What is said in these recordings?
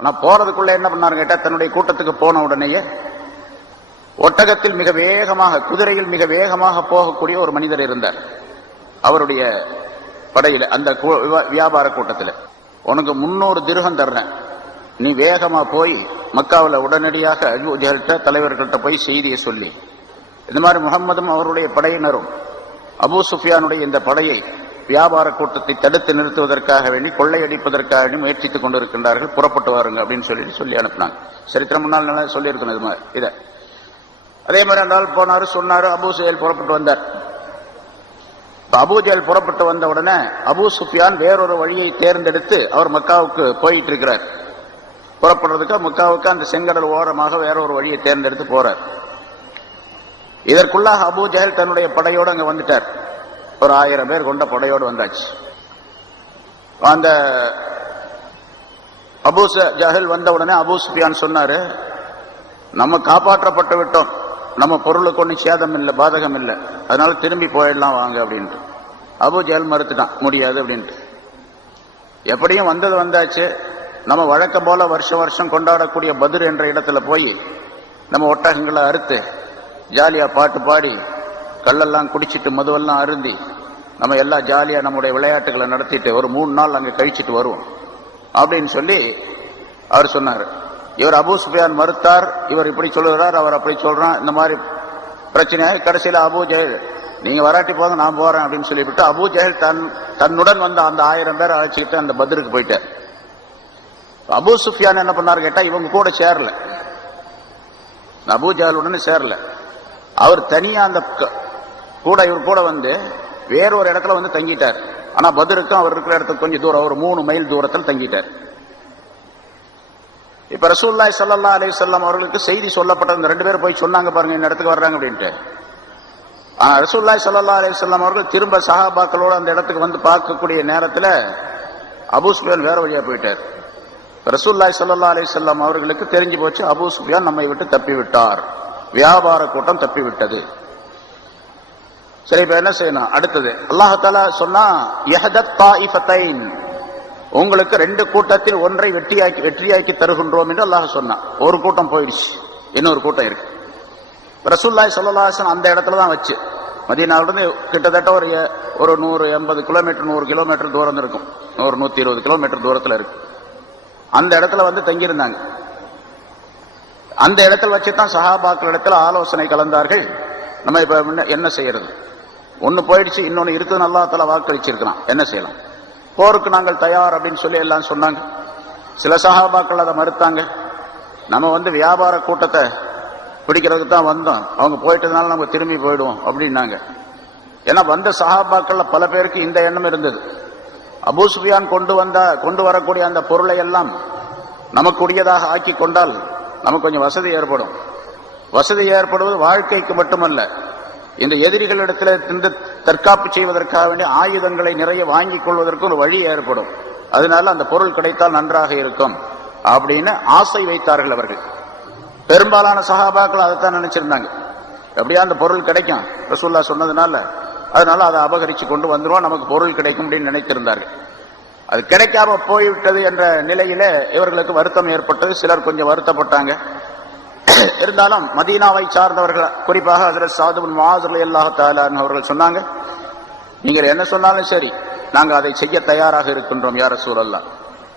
ஆனா போறதுக்குள்ள என்ன பண்ணாரு கேட்டா, தன்னுடைய கூட்டத்துக்கு போன உடனேயே ஒட்டகத்தில் மிக வேகமாக, குதிரையில் மிக வேகமாக போகக்கூடிய ஒரு மனிதர் இருந்தார் அவருடைய படையில. அந்த வியாபார கூட்டத்தில், உனக்கு 300 திர்ஹம் தர்றேன், நீ வேகமா போய் மக்காவில் உடனடியாக அபூ ஜஹல்கிட்ட, தலைவர்கள்ட்ட போய் செய்தியை சொல்லி, இந்த மாதிரி முகம்மதும் அவருடைய படையினரும் அபூ சுஃபியானுடைய இந்த படையை, வியாபார கூட்டத்தை தடுத்து நிறுத்துவதற்காக வேண்டி, கொள்ளையடிப்பதற்காக வேண்டி முயற்சித்துக் கொண்டிருக்கின்றார்கள், புறப்பட்டு வாருங்க அப்படின்னு சொல்லி அனுப்பினாங்க. சரித்திரம் முன்னால் நல்லா சொல்லி இருக்கணும் இதை. அதே மாதிரி இருந்தால் போனாரு, சொன்னாரு. அபூ சுஹைல் புறப்பட்டு வந்தார். அபூ ஜஹல் புறப்பட்டு வந்த உடனே அபூ சுஃபியான் வேறொரு வழியை தேர்ந்தெடுத்து அவர் மக்காவுக்கு போயிட்டு இருக்கிறார். புறப்படுறதுக்கு மக்காவுக்கு அந்த செங்கடல் ஓரமாக வேற ஒரு வழியை தேர்ந்தெடுத்து போறார். இதற்குள்ளாக அபூ ஜஹல் தன்னுடைய படையோடு அங்க வந்துட்டார். ஒரு 1000 பேர் கொண்ட படையோடு வந்தாச்சு. அந்த அபூ ஜஹல் வந்த உடனே அபூ சுஃபியான் சொன்னாரு, நம்ம காப்பாற்றப்பட்டு விட்டோம், நம்ம பொருளுக்கு ஒன்றும் சேதம் இல்லை, பாதகம் இல்லை, அதனால திரும்பி போயிடலாம் வாங்க அப்படின்ட்டு. அபூ ஜஹல் மறுத்துட்டான், முடியாது அப்படின்ட்டு. எப்படியும் வந்தது வந்தாச்சு, நம்ம வழக்கம் போல வருஷம் வருஷம் கொண்டாடக்கூடிய பத்ர் என்ற இடத்துல போய் நம்ம ஒட்டகங்களை அறுத்து ஜாலியா பாட்டு பாடி கல்லெல்லாம் குடிச்சிட்டு மதுவெல்லாம் அருந்தி நம்ம எல்லாம் ஜாலியா நம்முடைய விளையாட்டுகளை நடத்திட்டு ஒரு 3 நாள் அங்கே கழிச்சிட்டு வருவோம் அப்படின்னு சொல்லி அவர் சொன்னார். இவர் அபூ சுஃபியான் மறுத்தார். இவர் இப்படி சொல்லுகிறார், அவர் அப்படி சொல்றான். இந்த மாதிரி பிரச்சனையாக கடைசியில் அபூ ஜஹல், நீங்க வராட்டி போங்க, நான் போறேன் அப்படின்னு சொல்லிவிட்டு அபூ ஜஹல் தன்னுடன் வந்த அந்த 1000 பேரை அழைச்சிக்கிட்டு அந்த பத்ருக்கு போயிட்டார். அபூ சுஃபியான் என்ன பண்ணாரு கேட்டா, இவங்க கூட சேரல, அபூ ஜஹலுடனே சேரல. அவர் தனியா அந்த கூட இவர் கூட வந்து வேறொரு இடத்துல வந்து தங்கிட்டார். ஆனா பத்ருக்கும் அவர் இருக்கிற இடத்துக்கு கொஞ்சம் தூரம், ஒரு 3 மைல் தூரத்தில் தங்கிட்டார். இப்ப ரசூலுல்லாஹி ஸல்லல்லாஹு அலைஹி வஸல்லம் அவர்களுக்கு செய்தி சொல்லப்பட்டது. இந்த 2 பேர் போய் சொன்னாங்க பாருங்க, இந்த இடத்துக்கு வர்றாங்க அப்படின்ட்டு. ஆனா ரசூலுல்லாஹி ஸல்லல்லாஹு அலைஹி வஸல்லம் அவர்கள் திரும்ப சஹாபாக்களோட அந்த இடத்துக்கு வந்து பார்க்கக்கூடிய நேரத்தில் அபூ சுஃபியான் வேற வழியா போயிட்டார். ரசூலுல்லாஹி ஸல்லல்லாஹு அலைஹி வஸல்லம் அவர்களுக்கு தெரிஞ்சு போச்சு, அபூ சுஃபியான் நம்மை விட்டு தப்பி விட்டார், வியாபார கூட்டம் தப்பி விட்டது. சரி, இப்ப என்ன செய்யணும்? அடுத்தது அல்லாஹ் தஆலா சொன்னா, யஹதத் தாயிஃபத்தைன், உங்களுக்கு 2 கூட்டத்தில் ஒன்றை வெற்றியாக்கி தருகின்றோம் என்று அல்லாஹ் சொன்னான். ஒரு கூட்டம் போயிடுச்சு, இன்னொரு கூட்டம் இருக்கு. ரசூலுல்லாஹி ஸல்லல்லாஹு அலைஹி வஸல்லம் அந்த இடத்துல தான் வச்சு, மதீனாவிலிருந்து கிட்டத்தட்ட ஒரு 180 கிலோமீட்டர் 100 கிலோமீட்டர் தூரம் இருக்கும், 120 கிலோமீட்டர் தூரத்தில் இருக்கு. அந்த இடத்துல வந்து தங்கியிருந்தாங்க. அந்த இடத்துல வச்சுதான் சஹாபாக்கள் இடத்துல ஆலோசனை கலந்தார்கள். நம்ம இப்ப என்ன செய்யறது? ஒன்னு போயிடுச்சு, இன்னொன்னு இருக்குதுன்னு அல்லாஹ் தஆலா வாக்களிச்சிருக்கிறான், என்ன செய்யலாம்? போருக்கு நாங்கள் தயார் அப்படின்னு சொல்லி எல்லாம் சொன்னாங்க. சில சஹாபாக்கள் அதை மறுத்தாங்க. நம்ம வந்து வியாபார கூட்டத்தை பிடிக்கிறதுக்கு தான் வந்தோம், அவங்க போயிட்டதுனால நம்ம திரும்பி போயிடுவோம் அப்படின்னாங்க. ஏன்னா வந்த சஹாபாக்கள்ல பல பேருக்கு இந்த எண்ணம் இருந்தது. அபூ சுஃபியான் கொண்டு வரக்கூடிய அந்த பொருளை எல்லாம் நமக்குரியதாக ஆக்கி கொண்டால் நமக்கு கொஞ்சம் வசதி ஏற்படும். வசதி ஏற்படுவது வாழ்க்கைக்கு மட்டுமல்ல, இந்த எதிரிகளிடத்தில் இருந்து தற்காப்பு செய்வதற்காக வேண்டிய ஆயுதங்களை நிறைய வாங்கிக் கொள்வதற்கு ஒரு வழி ஏற்படும். அதனால அந்த பொருள் கிடைத்தால் நன்றாக இருக்கும் அப்படின்னு ஆசை வைத்தார்கள் அவர்கள். பெரும்பாலான சஹாபாக்கள் அதைத்தான் நினைச்சிருந்தாங்க. எப்படியா அந்த பொருள் கிடைக்கும் ரசூலுல்லாஹ் சொன்னதுனால, அதனால அதை அபகரிச்சு கொண்டு வந்துருவோம், நமக்கு பொருள் கிடைக்கும் அப்படின்னு நினைத்திருந்தார்கள். அது கிடைக்காம போய்விட்டது என்ற நிலையில இவர்களுக்கு வருத்தம் ஏற்பட்டது. சிலர் கொஞ்சம் வருத்தப்பட்டாங்க. இருந்தாலும் மதீனாவை சார்ந்தவர்கள், குறிப்பாக ஹஜ்ரத் சஅத் பின் முஆஸ் ரலியல்லாஹு தஆலா அவர்கள் சொன்னாங்க, நீங்கள் என்ன சொன்னாலும் சரி, நாங்க அதை செய்ய தயாராக இருக்கின்றோம் யா ரசூலல்லாஹ்.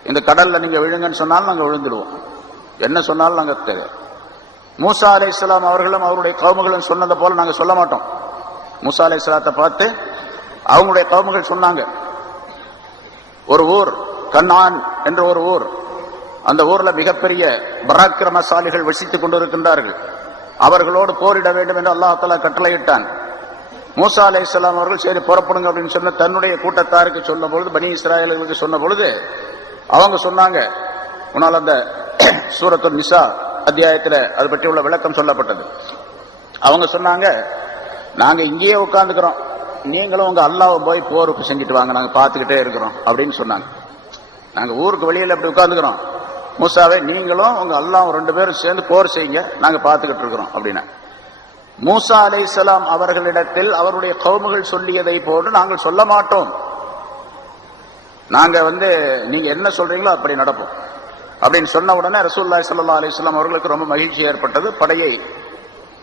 இந்த கடல்ல நீங்க விழுங்கன்னு சொன்னாலும் நாங்க விழுந்துடுவோம், என்ன சொன்னாலும் நாங்க தெரியும். மூசா அலைஹிஸ்ஸலாம் அவர்களும் அவருடைய கௌமுகளும் சொன்னதை போல நாங்க சொல்ல மாட்டோம். மூசா அலைஹிஸ்ஸலாத்தை பார்த்து அவங்களுடைய கௌமுகள் சொன்னாங்க, ஒரு ஊர் கண்ணான் என்ற ஒரு ஊர், அந்த ஊர்ல மிகப்பெரிய பராக்கிரமசாலிகள் வசித்துக் கொண்டிருக்கின்றார்கள், அவர்களோடு போரிட வேண்டும் என்று அல்லாஹ் தஆலா கட்டளையிட்டான். மூசா அலைஹிஸ்ஸலாம் அவர்கள் சரி புறப்படுங்க அப்படின்னு சொன்ன தன்னுடைய கூட்டத்தாருக்கு சொன்ன பொழுது, பனி இஸ்ராயேலுக்கு சொன்ன பொழுது அவங்க சொன்னாங்க, முன்னால் அந்த சூரத்துன் நிசா அத்தியாயத்தில் அது பற்றி உள்ள விளக்கம் சொல்லப்பட்டது. அவங்க சொன்னாங்க, நாங்க இங்கேயே உட்கார்ந்துக்கிறோம், நீங்களும் உங்க அல்லாஹ்வை போய் போருக்கு செஞ்சுட்டு வாங்க, நாங்க பார்த்துக்கிட்டே இருக்கிறோம் அப்படின்னு சொன்னாங்க. நாங்க ஊருக்கு வெளியில அப்படி உட்கார்ந்துக்கிறோம், மூசாவே நீங்களும் உங்க அல்லாஹ்வும் 2 பேரும் சேர்ந்து போர் செய்யுங்க, நாங்க பார்த்துக்கிட்டு இருக்கிறோம் அப்படின்னா. மூசா அலைஹிஸ்ஸலாம் அவர்களிடத்தில் அவருடைய கௌமுகள் சொல்லியதை போன்று நாங்கள் சொல்ல மாட்டோம், நாங்க நீங்க என்ன சொல்றீங்களோ அப்படி நடப்போம், அப்படின்னு சொன்ன உடனே ரசூலுல்லாஹி ஸல்லல்லாஹு அலைஹி வஸல்லம் அவர்களுக்கு ரொம்ப மகிழ்ச்சி ஏற்பட்டது. படையை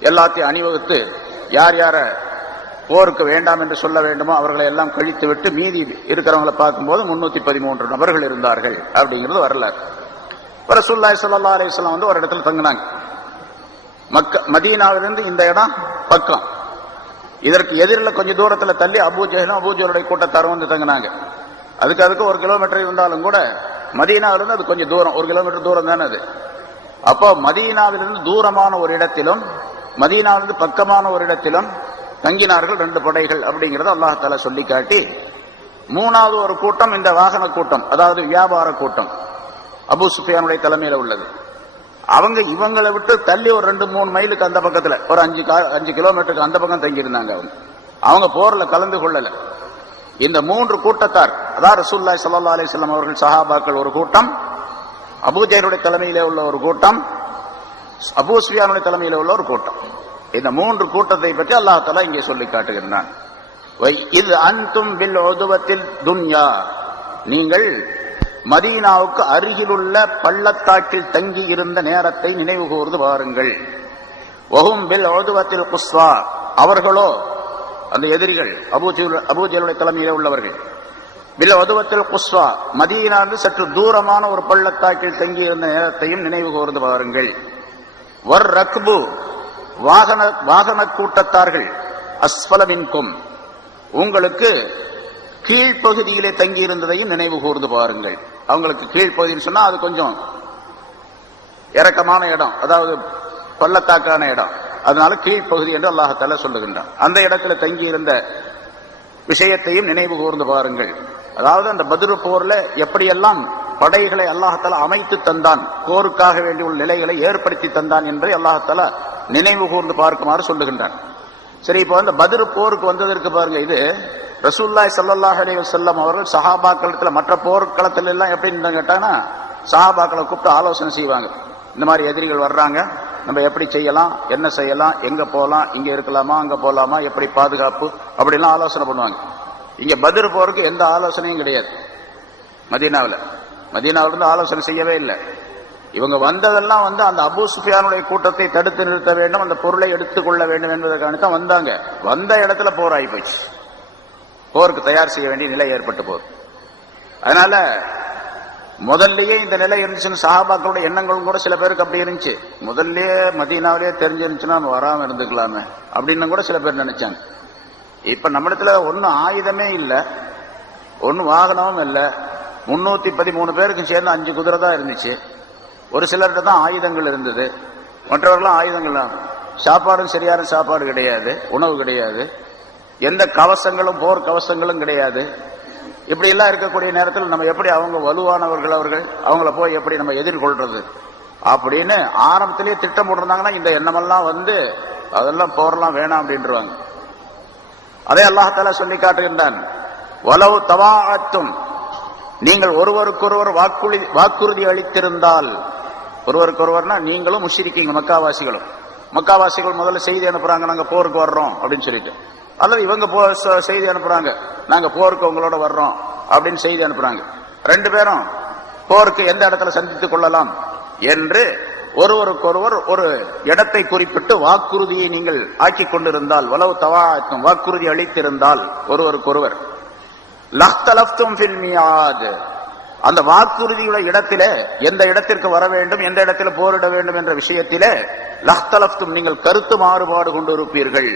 எல்லாத்தையும் அணிவகுத்து யார் யார போருக்கு வேண்டாம் என்று சொல்ல வேண்டுமோ அவர்களை எல்லாம் கழித்து விட்டு மீதி இருக்கிறவங்களை பார்க்கும்போது 313 நபர்கள் இருந்தார்கள் அப்படிங்கிறது வரலாறு. ரசூலுல்லாஹி ஸல்லல்லாஹு அலைஹி வஸல்லம் வந்து ஒரு இடத்துல தங்கினாங்க. மதீனாவிலிருந்து இந்த இடம் பக்கம், இதற்கு எதிரில் கொஞ்சம் தூரத்துல தள்ளி அபூஜஹலுடைய கூட்டத்தார் வந்து தங்கினாங்க. அதுக்கு 1 கிலோமீட்டர் இருந்தாலும் கூட மதீனாவிலிருந்து அது கொஞ்சம் தூரம், 1 கிலோமீட்டர் தூரம் தானே அது. அப்போ மதீனாவிலிருந்து தூரமான ஒரு இடத்திலும் மதீனாவிலிருந்து பக்கமான ஒரு இடத்திலும் தங்கினார்கள் 2 படைகள் அப்படிங்கிறத அல்லாஹ் தஆலா சொல்லி காட்டி, 3வது ஒரு கூட்டம் இந்த வாகன கூட்டம், அதாவது வியாபார கூட்டம் அபூ சுஃபியானுடைய தலைமையில உள்ளது. அவங்க இவங்களை விட்டு தள்ளி ஒரு 2-3 மைலுக்கு அந்த பக்கத்துல ஒரு 5 கிலோமீட்டருக்கு அந்த பக்கம் தங்கி இருந்தாங்க. அவங்க போர்ல கலந்து கொள்ளல. இந்த 3 கூட்டத்தார், அதாவது ரசூலுல்லாஹி ஸல்லல்லாஹு அலைஹி வஸல்லம் அவர்கள் சஹாபாக்கள் ஒரு கூட்டம், அபூஜஹலுடைய தலைமையிலே உள்ள ஒரு கூட்டம், அபூ சுஃபியானுடைய தலைமையில உள்ள ஒரு கூட்டம். இந்த 3 கூட்டத்தை பற்றி அல்லாஹ் தஆலா இங்கே சொல்லி காட்டுகிறான். இது அன்தும் பில் உதுவத்தில் துன்யா, நீங்கள் மதீனாவுக்கு அருகிலுள்ள பள்ளத்தாக்கில் தங்கி இருந்த நேரத்தை நினைவு கூர்ந்து பாருங்கள். வஹும் பில் உதுவத்தில் குஸ்வா, அவர்களோ அந்த எதிரிகள் அபூஜஹலுடைய தலைமையிலே உள்ளவர்கள், பில் உதுவத்தில் குஸ்வா மதீனாவிலிருந்து சற்று தூரமான ஒரு பள்ளத்தாக்கில் தங்கி இருந்த நேரத்தையும் நினைவு கூர்ந்து பாருங்கள். வர் ரக்பு, வாகன கூட்டத்தார்கள், அஸ்ஃபல மின்கும், உங்களுக்கு கீழ்ப்பகுதியிலே தங்கி இருந்ததையும் நினைவு கூர்ந்து பாருங்கள். அவங்களுக்கு கீழ்ப்பகுதின்னு சொன்னா அது கொஞ்சம் இறக்கமான இடம், அதாவது பள்ளத்தாக்கான இடம், அதனால கீழ்ப்பகுதி என்று அல்லாஹ் தஆலா சொல்லுகின்றான். அந்த இடத்துல தங்கி இருந்த விஷயத்தையும் நினைவு கூர்ந்து பாருங்கள். அதாவது அந்த பத்ர் போர்ல எப்படியெல்லாம் படைகளை அல்லாஹ் தஆலா அமைத்து தந்தான், போருக்காக வேண்டிய உள்ள நிலைகளை ஏற்படுத்தி தந்தான் என்பதை அல்லாஹ் தஆலா நினைவு கூர்ந்து பார்க்குமாறு சொல்லுகின்றான். சரி, இப்போ அந்த பத்ர் போருக்கு வந்ததற்கு பாருங்க, இது ரசூலுல்லாஹி ஸல்லல்லாஹு அலைஹி வஸல்லம் அவர்கள் சஹாபாக்களத்துல மற்ற போர்க்களத்துல எல்லாம் எப்படின்னு கேட்டாங்கன்னா, சஹாபாக்களை கூப்பிட்டு ஆலோசனை செய்வாங்க. இந்த மாதிரி எதிரிகள் வர்றாங்க, நம்ம எப்படி செய்யலாம், என்ன செய்யலாம், எங்க போகலாம், இங்க இருக்கலாமா, அங்க போகலாமா, எப்படி பாதுகாப்பு, அப்படிலாம் ஆலோசனை பண்ணுவாங்க. இங்க பத்ர் போருக்கு எந்த ஆலோசனையும் கிடையாது. மதீனாவிலிருந்து ஆலோசனை செய்யவே இல்லை. இவங்க வந்ததெல்லாம் அந்த அபூ சுஃபியானுடைய கூட்டத்தை தடுத்து நிறுத்த வேண்டும், அந்த பொருளை எடுத்துக்கொள்ள வேண்டும் என்பதற்காக தான் வந்தாங்க. வந்த இடத்துல போர் ஆகி போச்சு, போருக்கு தயார் செய்ய வேண்டிய நிலை ஏற்பட்டு போகுது. அதனால முதல்லயே இந்த நிலை இருந்துச்சுன்னு சஹாபாக்களுடைய எண்ணங்களும் கூட சில பேருக்கு அப்படி இருந்துச்சு. முதல்லயே மதீனாவிலேயே தெரிஞ்சிருந்துச்சுன்னா நம்ம வராம இருந்துக்கலாமே அப்படின்னு கூட சில பேர் நினைச்சாங்க. இப்ப நம்மிடத்துல ஒன்னும் ஆயுதமே இல்லை, ஒன்னும் வாகனமும் இல்லை. 313 பேருக்கு சேர்ந்து 5 குதிரை தான் இருந்துச்சு. ஒரு சிலர்கிட்ட தான் ஆயுதங்கள் இருந்தது, மற்றவர்களாம் ஆயுதங்கள், சாப்பாடும் சரியான சாப்பாடு கிடையாது, உணவு கிடையாது, எந்த கவசங்களும் போர் கவசங்களும் கிடையாது. இப்படி எல்லாம் இருக்கக்கூடிய நேரத்தில் நம்ம எப்படி அவங்க வலுவானவர்கள், அவங்கள போய் எப்படி நம்ம எதிர்கொள்றது அப்படின்னு ஆரம்பத்திலேயே திட்டம் போட்டிருந்தாங்கன்னா இந்த எண்ணமெல்லாம் அதெல்லாம் போரெல்லாம் வேணாம் அப்படின்றாங்க. அதே அல்லாஹ் தஆலா சொல்லி காட்டுகின்றான், வலவ் தவாஅத்தும், நீங்கள் ஒருவருக்கொருவர் வாக்குறுதி அளித்திருந்தால், ஒருவருக்கொருவர்னா நீங்களும் முஷ்ரிக்கீங்க, மக்காவாசிகள் முதல்ல செய்தி அனுப்புறாங்க, நாங்க போருக்கு வர்றோம் அப்படின்னு சொல்லிட்டு, அல்லது இவங்க செய்தி அனுப்புறாங்க, நாங்க போருக்கு உங்களோட வர்றோம் அப்படின்னு செய்தி அனுப்புறாங்க. 2 பேரும் போருக்கு எந்த இடத்துல சந்தித்துக் கொள்ளலாம் என்று ஒருவருக்கொருவர் ஒரு இடத்தை குறிப்பிட்டு வாக்குறுதியை நீங்கள் ஆக்கி கொண்டிருந்தால், வலவு தவாஅத்தும், வாக்குறுதி அளித்திருந்தால் ஒருவருக்கொருவர், லஹ்தலஃப்தும் ஃபில் மியாத், அந்த வாக்குறுதியுடைய இடத்திலே எந்த இடத்திற்கு வர வேண்டும், எந்த இடத்துல போரிட வேண்டும் என்ற விஷயத்திலே லஹ்தலஃப்தும், நீங்கள் கருத்து மாறுபாடு கொண்டு இருப்பீர்கள்.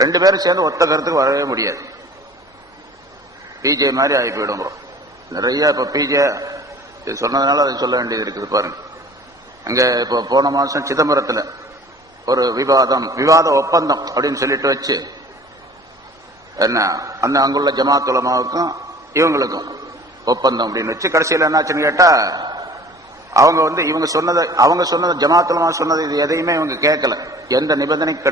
2 பேரும் சேர்ந்து ஒத்த கருத்துக்கு வரவே முடியாது. பிஜே மாதிரி ஆகி போயிடும். நிறைய இப்ப பிஜே சொன்னதுனால அதை சொல்ல வேண்டியது இருக்குது. பாருங்க, அங்க இப்போ போன மாசம் சிதம்பரத்துல ஒரு விவாத ஒப்பந்தம் அப்படின்னு சொல்லிட்டு வச்சு என்ன, அங்குள்ள ஜமாத் உலமாவுக்கும் இவங்களுக்கும் ஒப்பந்தம் அப்படின்னு வச்சு கடைசியில் என்னாச்சுன்னு கேட்டா, அவங்க சொன்னதை ஜமாத் உலமா சொன்னது இது எதையுமே இவங்க கேட்கல, எந்த நிபந்தனைக்கு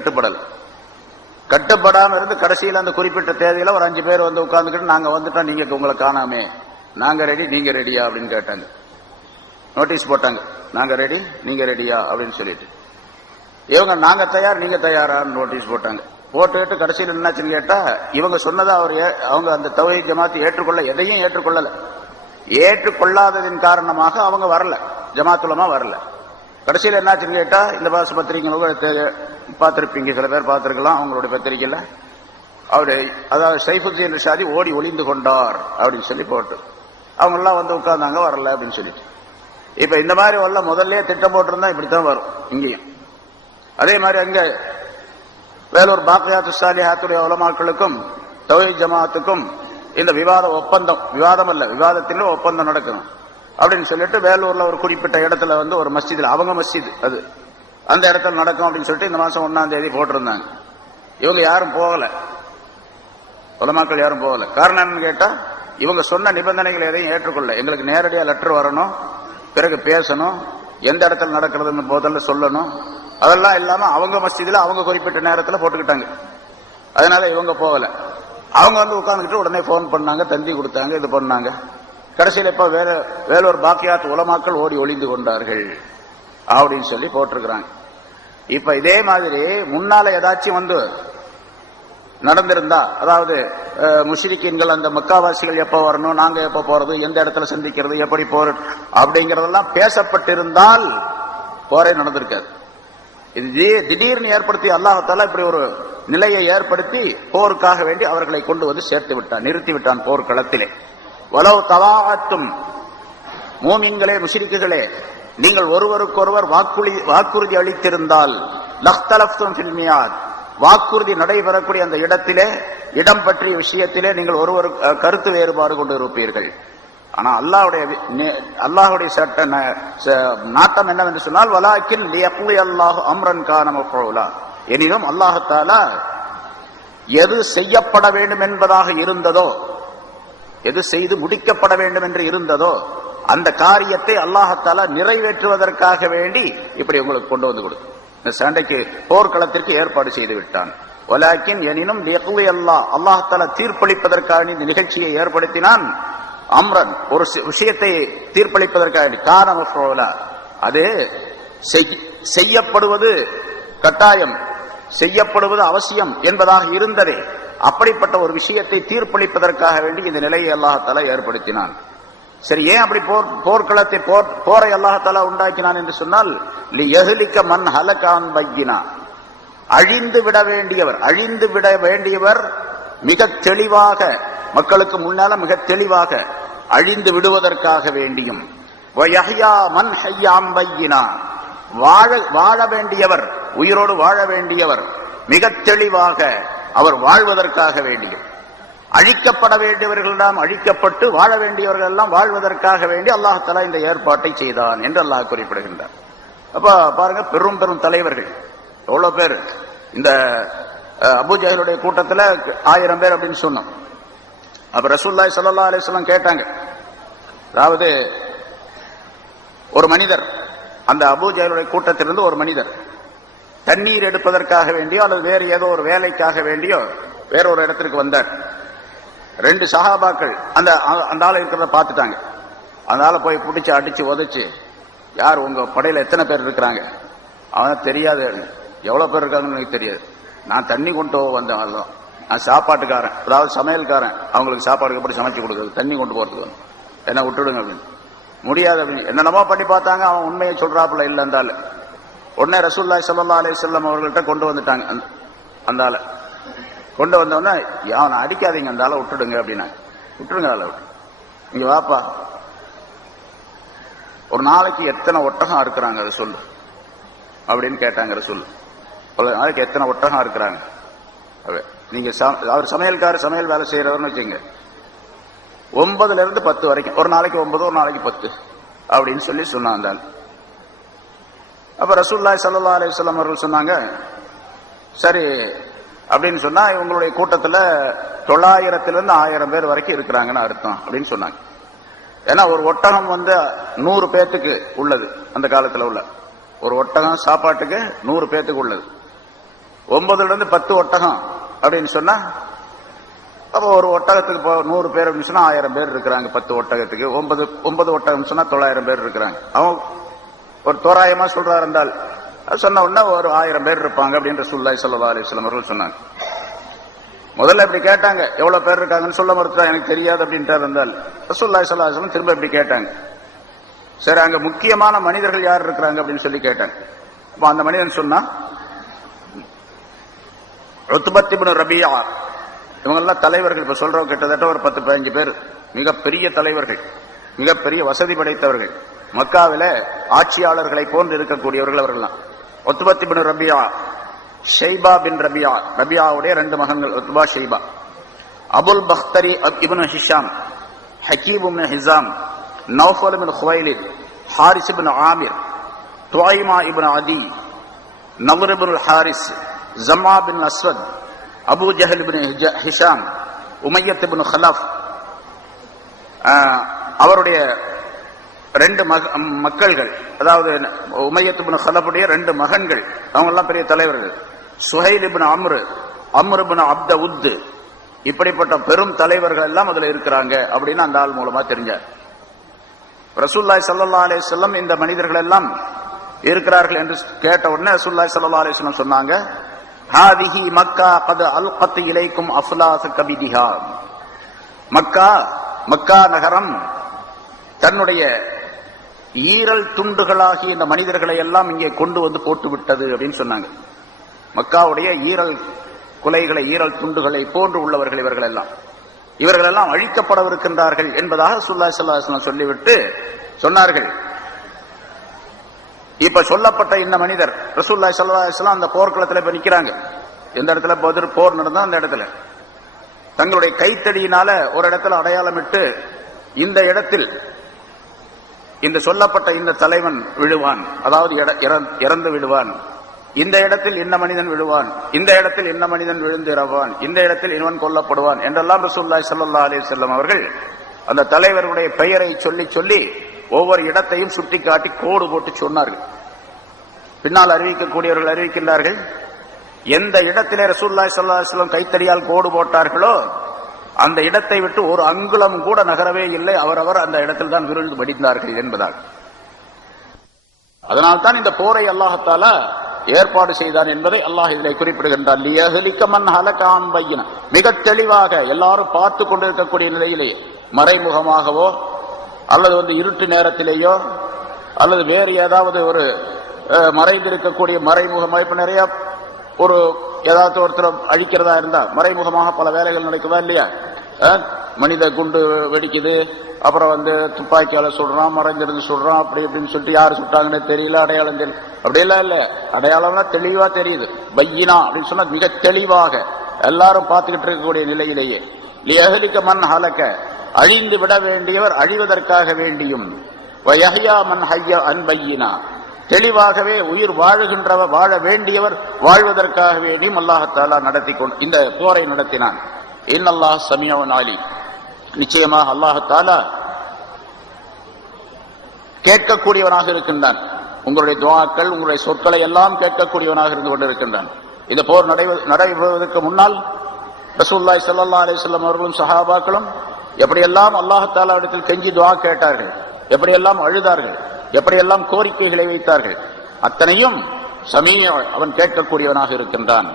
கட்டுப்படாம இருந்து கடைசியில் அந்த குறிப்பிட்ட தேதியில ஒரு 5 பேர் உட்கார்ந்துக்கிட்டு, நாங்க வந்துட்டோம், நீங்க உங்களை காணாமே, நாங்க ரெடி, நீங்க ரெடியா அப்படின்னு கேட்டாங்க. நோட்டீஸ் போட்டாங்க, நாங்க ரெடி, நீங்க ரெடியா அப்படின்னு சொல்லிட்டு. இவங்க நாங்க தயார், நீங்க தயாரான்னு நோட்டீஸ் போட்டாங்க. போட்டுக்கிட்டு கடைசியில் என்னாச்சுன்னு கேட்டா, இவங்க சொன்னதை அவங்க அந்த தௌஹீத் ஜமாத் எதையும் ஏற்றுக்கொள்ளல. ஏற்றுக்கொள்ளாததின் காரணமாக அவங்க வரல. ஜமாத்துலமா வரல. கடைசியில் என்னாச்சுன்னு கேட்டா, இந்த பாச பத்திரிகைகளும் பார்த்திருப்பீங்க, சில பேர் பார்த்திருக்கலாம் அவங்களுடைய பத்திரிகையில, அவரு அதாவது சைஃபுத்தீன் ரிஷாதி ஓடி ஒளிந்து கொண்டார் அப்படின்னு சொல்லி போட்டு அவங்க எல்லாம் வந்து உட்கார்ந்தாங்க, வரல அப்படின்னு சொல்லிட்டு. இப்ப இந்த மாதிரி வரல முதல்ல திட்டம் போட்டிருந்தா இப்படித்தான் வரும் இங்கேயும். அதே மாதிரி அங்க வேலூர் பாக்கியாத்து சாலிஹாத்துடைய உலமாக்களுக்கும் தௌஹீத் ஜமாஅத்துக்கும் இந்த விவாத ஒப்பந்தம், விவாதம் அல்ல, விவாதத்திலும் ஒப்பந்தம் நடக்கணும் அப்படின்னு சொல்லிட்டு வேலூர்ல ஒரு குறிப்பிட்ட இடத்துல வந்து ஒரு மஸ்ஜிதில், அவங்க மஸ்ஜித் அது, அந்த இடத்துல நடக்கும் அப்படின்னு சொல்லிட்டு இந்த மாசம் 1ஆம் தேதி போட்டிருந்தாங்க. இவங்க யாரும் போகல, உலமாக்கள் யாரும் போகல. காரணம் என்னன்னு கேட்டா, இவங்க சொன்ன நிபந்தனைகள் எதையும் ஏற்றுக்கொள்ள. எங்களுக்கு நேரடியா லெட்டர் வரணும், பிறகு பேசணும், எந்த இடத்துல நடக்கிறதுன்னு முதல்ல சொல்லணும், அதெல்லாம் இல்லாம அவங்க மஸ்ஜிதில் அவங்க குறிப்பிட்ட நேரத்தில் போட்டுக்கிட்டாங்க. அதனால இவங்க போகல. அவங்க வந்து உட்கார்ந்துக்கிட்டு உடனே போன் பண்ணாங்க, தந்தி கொடுத்தாங்க, இது பண்ணாங்க. கடைசியில் இப்ப வேலூர் பாக்கியாத் உலமாக்கள் ஓடி ஒளிந்து கொண்டார்கள் அப்படின்னு சொல்லி போட்டிருக்கிறாங்க. இப்ப இதே மாதிரி முன்னால ஏதாச்சும் வந்து நடந்திருந்தா, அதாவது முஷ்ரிக்கீன்கள் அந்த மக்காவாசிகள் எப்ப வரணும், நாங்க எப்ப போறது, எந்த இடத்துல சந்திக்கிறது, எப்படி போறது அப்படிங்கறதெல்லாம் பேசப்பட்டிருந்தால் போரே நடந்திருக்காது. இது திடீர்னு ஏற்படுத்தி அல்லாஹ் இப்படி ஒரு நிலையை ஏற்படுத்தி போருக்காக வேண்டி அவர்களை கொண்டு வந்து சேர்த்து விட்டான், நிறுத்தி விட்டான் போர்க்களத்திலே. வலவ் தவாஅத்தும், மூமின்களே முஷ்ரிக்குகளே, நீங்கள் ஒருவருக்கொருவர் வாக்குறுதி அளித்திருந்தால், லக்தலஃப்தும் ஃபில் மியாத், வாக்குறுதி நடைபெறக்கூடிய அந்த இடத்திலே, இடம் பற்றிய விஷயத்திலே நீங்கள் ஒருவர் கருத்து வேறுபாடு கொண்டு இருப்பீர்கள். ஆனா அல்லாஹ்வுடைய சட்ட நாட்டம் என்னவென்று சொன்னால், வலாக்கின் லியக்லி அல்லாஹு அம்ரன் கான மஃஊலா, எனினும் அல்லாஹ் தஆலா எது செய்யப்பட வேண்டும் என்பதாக இருந்ததோ, எது செய்து முடிக்கப்பட வேண்டும் என்று இருந்ததோ அந்த காரியத்தை அல்லாஹ் தஆலா நிறைவேற்றுவதற்காக வேண்டி இப்படி உங்களுக்கு கொண்டு வந்து கொடுக்கும். இந்த சண்டைக்கு போர்க்களத்திற்கு ஏற்பாடு செய்து விட்டான். வலாக்கின் எனினும் லியக்லி அல்லாஹ் தஆலா தீர்ப்பளிப்பதற்காக இந்த நிகழ்ச்சியை ஏற்படுத்தினான். அம்ரன், ஒரு விஷயத்தை தீர்ப்பளிப்பதற்காக, கான மஃஊலா, அது செய்யப்படுவது கட்டாயம், செய்யப்படுவது அவசியம் என்பதாக இருந்ததே, அப்படிப்பட்ட ஒரு விஷயத்தை தீர்ப்பளிப்பதற்காக வேண்டி இந்த நிலையை அல்லாஹ் தஆலா ஏற்படுத்தினான். சரி, ஏன் அப்படி போர்க்களத்தை போரை அல்லாஹ் தஆலா உண்டாக்கினான் என்று சொன்னால், லியஹ்லிக மன் ஹலக அன் பையினா, அழிந்து விட வேண்டியவர் மிக தெளிவாக, மக்களுக்கு முன்னால மிக தெளிவாக அழிந்து விடுவதற்காக வேண்டியும், வயஹ்யா மன் ஹய்யா அன் பையினா, வாழ வேண்டியவர், உயிரோடு வாழ வேண்டியவர் மிக தெளிவாக அவர் வாழ்வதற்காக வேண்டியும், அழிக்கப்பட வேண்டியவர்களிடம் அழிக்கப்பட்டு வாழ வேண்டியவர்கள் எல்லாம் வாழ்வதற்காக வேண்டி அல்லாஹ் தஆலா இந்த ஏற்பாட்டை செய்தான் என்று அல்லாஹ் குறிப்பிடுகின்றார். அப்ப பாருங்க, பெரும் பெரும் தலைவர்கள் எவ்வளவு பேர். இந்த அபூ ஜஹலுடைய கூட்டத்துல 1000 பேர் அப்படின்னு சொன்னோம். அப்ப ரசூலுல்லாஹி ஸல்லல்லாஹு அலைஹி வஸல்லம் கேட்டாங்க, அதாவது ஒரு மனிதர், அந்த அபூ ஜஹலுடைய கூட்டத்திலிருந்து ஒரு மனிதர் தண்ணீர் எடுப்பதற்காக வேண்டியோ அல்லது வேறு ஏதோ ஒரு வேலைக்காக வேண்டியோ வேற ஒரு இடத்திற்கு வந்தார். 2 சஹாபாக்கள் அந்த ஆளை இருக்கிறத பார்த்துட்டாங்க. அந்த ஆளை போய் பிடிச்சி அடிச்சு உதைச்சு, யார் உங்க படையில எத்தனை பேர் இருக்கிறாங்க? அவன் தெரியாது, எவ்வளவு பேர் இருக்காங்கன்னு எனக்கு தெரியாது, நான் தண்ணி கொண்டு வந்தேன், அதுதான் நான் சாப்பாட்டுக்காரன், அதாவது சமையல்காரன், அவங்களுக்கு சாப்பாடுக்கு எப்படி சமைச்சு கொடுக்குறது, தண்ணி கொண்டு போறதுக்கு வந்து என்ன விட்டுடுங்க அப்படின்னு. முடியாது அப்படின்னு என்னென்னமோ பண்ணி பார்த்தாங்க. அவன் உண்மையை சொல்றாப்புல இல்லை அந்த ஆளு. உடனே ரசூலுல்லாஹி ஸல்லல்லாஹு அலைஹி வஸல்லம் அவர்கள்ட்ட கொண்டு வந்துட்டாங்க. அந்த ஆளை கொண்டு வந்தோடனே, அவனை அடிக்காதீங்க, அந்த ஆளை விட்டுடுங்க அப்படின்னா. விட்டுடுங்க, ஆளை விட்டு, நீங்க வாப்பா, ஒரு நாளைக்கு எத்தனை ஒட்டகம் இருக்கிறாங்க அதை சொல்லு அப்படின்னு கேட்டாங்க ரசூல். ஒரு நாளைக்கு எத்தனை ஒட்டகம் இருக்கிறாங்க? நீங்க அவர் சமையல் வேலை செய்யறவர்னு வச்சுங்க, 9ல இருந்து 10 வரைக்கும், ஒரு நாளைக்கு 9, ஒரு நாளைக்கு 10 அப்படின்னு சொல்லி சொன்னாங்க. அப்ப ரசூலுல்லாஹி ஸல்லல்லாஹு அலைஹி வஸல்லம் அவர்கள் சொன்னாங்க, சரி அப்படின்னு சொன்னா இவங்களுடைய கூட்டத்துல 900 to 1000 பேர் வரைக்கும் இருக்கிறாங்கன்னு அர்த்தம் அப்படின்னு சொன்னாங்க. ஏன்னா ஒரு ஒட்டகம் 100 பேத்துக்கு உள்ளது, அந்த காலத்துல உள்ள ஒரு ஒட்டகம் சாப்பாட்டுக்கு 100 பேத்துக்கு உள்ளது. 9ல இருந்து 10 ஒட்டகம் அப்படின்னு சொன்னா, அப்போ ஒரு ஒட்டகத்துக்கு 100 பேர் அப்படின்னு சொன்னா 1000 பேர் இருக்கிறாங்க. 10 ஒட்டகத்துக்கு 9 ஒட்டகம் சொன்னா 900 பேர் இருக்கிறாங்க. அவன் ஒரு தோராயமா சொல்றாரு இருந்தால், சொன்ன உடனே ஒரு 1000 பேர் இருப்பாங்க அப்படின்னு ரசூலுல்லாஹி ஸல்லல்லாஹு அலைஹி வஸல்லம் அவர்கள் சொன்னாங்க. முதல்ல இப்படி கேட்டாங்க, எவ்வளவு பேர் இருக்காங்கன்னு சொல்ல மறுத்தா எனக்கு தெரியாது அப்படின்ட்டு இருந்தால், ரசூலுல்லாஹி ஸல்லல்லாஹு அலைஹி வஸல்லம் திரும்ப இப்படி கேட்டாங்க, சரி, அங்க முக்கியமான மனிதர்கள் யார் இருக்கிறாங்க அப்படின்னு சொல்லி கேட்டாங்க. அப்ப அந்த மனிதன் சொன்னா, உத்பத் இப்னு ரபியா. இவங்கெல்லாம் தலைவர்கள். இப்ப சொல்றவங்க கிட்டத்தட்ட ஒரு 10-15 பேர், மிகப்பெரிய தலைவர்கள், மிகப்பெரிய வசதி படைத்தவர்கள், மக்காவில ஆட்சியாளர்களை போன்று இருக்கக்கூடியவர்கள் அவர்கள்லாம். உத்பத் இப்னு ரபியா, ஷைபா பின் ரபியா, ரபியாவுடைய 2 மகன்கள் உத்பா ஷைபா, அபுல் பக்தரி இப்னு ஹிஷாம், ஹக்கீம் இப்னு ஹிசாம், நௌஃபல் இப்னு குவைலித், ஹாரிஸ் இப்னு ஆமிர், துவைமா இப்னு அதி, நவ்ர் இப்னு ஹாரிஸ், ஜம்மா பின் அஸ்வத், அபு ஜஹல் இப்னு ஹிஷாம், உமையத் இப்னு ஹலஃப், அவருடைய 2 மக்கள்கள், அதாவது உமையத் இப்னு ஹலஃபுடைய 2 மகன்கள், அவங்க எல்லாம் பெரிய தலைவர்கள். சுஹைல் இப்னு அம்ரு, அம்ர் இப்னு அப்த உத், இப்படிப்பட்ட பெரும் தலைவர்கள் எல்லாம் அதுல இருக்கிறாங்க அப்படின்னு அந்த ஆள் மூலமா தெரிஞ்சார். ரசூலுல்லாஹி ஸல்லல்லாஹு அலைஹி வஸல்லம் இந்த மனிதர்கள் எல்லாம் இருக்கிறார்கள் என்று கேட்ட உடனே ரசூலுல்லாஹி ஸல்லல்லாஹு அலைஹி வஸல்லம் சொன்னாங்க, ஹாதிஹி மக்கா கத் அல்கத் இலைக்கும் அஃலாஸ் கபிதிஹா. மக்கா நகரம் தன்னுடைய ஈரல் துண்டுகளாகி இந்த மனிதர்களை எல்லாம் இங்கே கொண்டு வந்து போட்டு விட்டது அப்படின்னு சொன்னாங்க. மக்காவுடைய ஈரல் குலைகளை, ஈரல் துண்டுகளை போன்று உள்ளவர்கள் இவர்கள் எல்லாம் அழிக்கப்படவிருக்கின்றார்கள் என்பதாக ரசூலுல்லாஹி ஸல்லல்லாஹு அலைஹி வஸல்லம் சொல்லிவிட்டு சொன்னார்கள். இப்ப சொல்லப்பட்ட இந்த மனிதர் ரசூலுல்லாஹி ஸல்லல்லாஹு அலைஹி வஸல்லம் அந்த போர்க்களத்தில் இப்ப நிக்கிறாங்க. எந்த இடத்துல பத்ர் போர் நடந்தோ அந்த இடத்துல தங்களுடைய கைத்தடியினால ஒரு இடத்துல அடையாளமிட்டு, இந்த இடத்தில் இந்த சொல்லப்பட்ட இந்த தலைவன் விழுவான், அதாவது இறந்து விடுவான், இந்த இடத்தில் இந்த மனிதன் விழுவான், இந்த இடத்தில் இந்த மனிதன் விழுந்து இறவான், இந்த இடத்தில் இவன் கொல்லப்படுவான் என்றெல்லாம் ரசூலுல்லாஹி ஸல்லல்லாஹு அலைஹி வஸல்லம் அவர்கள் அந்த தலைவருடைய பெயரை சொல்லி சொல்லி ஒவ்வொரு இடத்தையும் சுட்டி காட்டி கோடு போட்டு சொன்னார்கள். பின்னால் அறிவிக்கக்கூடியவர்கள் அறிவிக்கின்றார்கள், எந்த இடத்திலே ரசூலுல்லாஹி ஸல்லல்லாஹு அலைஹி வஸல்லம் கைத்தடியால் கோடு போட்டார்களோ அந்த இடத்தை விட்டு ஒரு அங்குலம் கூட நகரவே இல்லை, அவரவர் அந்த இடத்தில் தான் விழுந்து மடிந்தார்கள் என்பதாக. அதனால்தான் இந்த போரை அல்லாஹ் தஆலா ஏற்பாடு செய்தான் என்பதை அல்லாஹ் இதிலே குறிப்பிடுகின்றான். லியஹ்லிக மன் ஹலக அன் பையினா, மிக தெளிவாக எல்லாரும் பார்த்து கொண்டிருக்கக்கூடிய நிலையிலே, மறைமுகமாகவோ அல்லது இருட்டு நேரத்திலேயோ அல்லது வேறு ஏதாவது ஒரு மறைந்திருக்கக்கூடிய மறைமுகமாக, இப்ப நிறைய ஒரு ஏதாவது ஒருத்தர் அழிக்கிறதா இருந்தா மறைமுகமாக பல வேலைகள் நடக்குதா இல்லையா? மனித குண்டு வெடிக்குது, அப்புறம் துப்பாக்கியால சுடுறான், மறைஞ்சிருந்து சுடுறான், அப்படி இப்படின்னு சொல்லிட்டு யாரு சுட்டாங்கன்னு தெரியல, அடையாளம் தெரியல, அப்படியெல்லாம் இல்ல. அடையாளம்னா தெளிவா தெரியுது. பையினா அப்படின்னு சொன்னா மிக தெளிவாக எல்லாரும் பார்த்துக்கிட்டு இருக்கக்கூடிய நிலையிலேயே. லியஹ்லிக மன் ஹலக, அழிந்து விட வேண்டியவர் அழிவதற்காக வேண்டியும், வயஹ்யா மன் ஹய்ய அன் பையினா, தெளிவாகவே உயிர் வாழுகின்றவர் வாழ வேண்டியவர் வாழ்வதற்காக வேண்டியும் அல்லாஹ் தஆலா இந்த போரை நடத்தினான். இன்னல்லாஹ் ஸமீஉன் அலீம், நிச்சயமாக அல்லாஹ் தஆலா கேட்கக்கூடியவனாக இருக்கின்றான். உங்களுடைய துஆக்கள், உங்களுடைய சொற்களை எல்லாம் கேட்கக்கூடியவனாக இருந்து கொண்டிருக்கின்றான். இந்த போர் நடைபெறுவதற்கு முன்னால் ரசூலுல்லாஹி ஸல்லல்லாஹு அலைஹி வஸல்லம் அவர்களும் சஹாபாக்களும் எப்படியெல்லாம் அல்லாஹ் தஆலா இடத்தில் கெஞ்சி துஆ கேட்டார்கள், எப்படியெல்லாம் அழுதார்கள், எப்படியெல்லாம் கோரிக்கைகளை வைத்தார்கள், அத்தனையும் ஸமீஉ, அவன் கேட்கக்கூடியவனாக இருக்கின்றான்.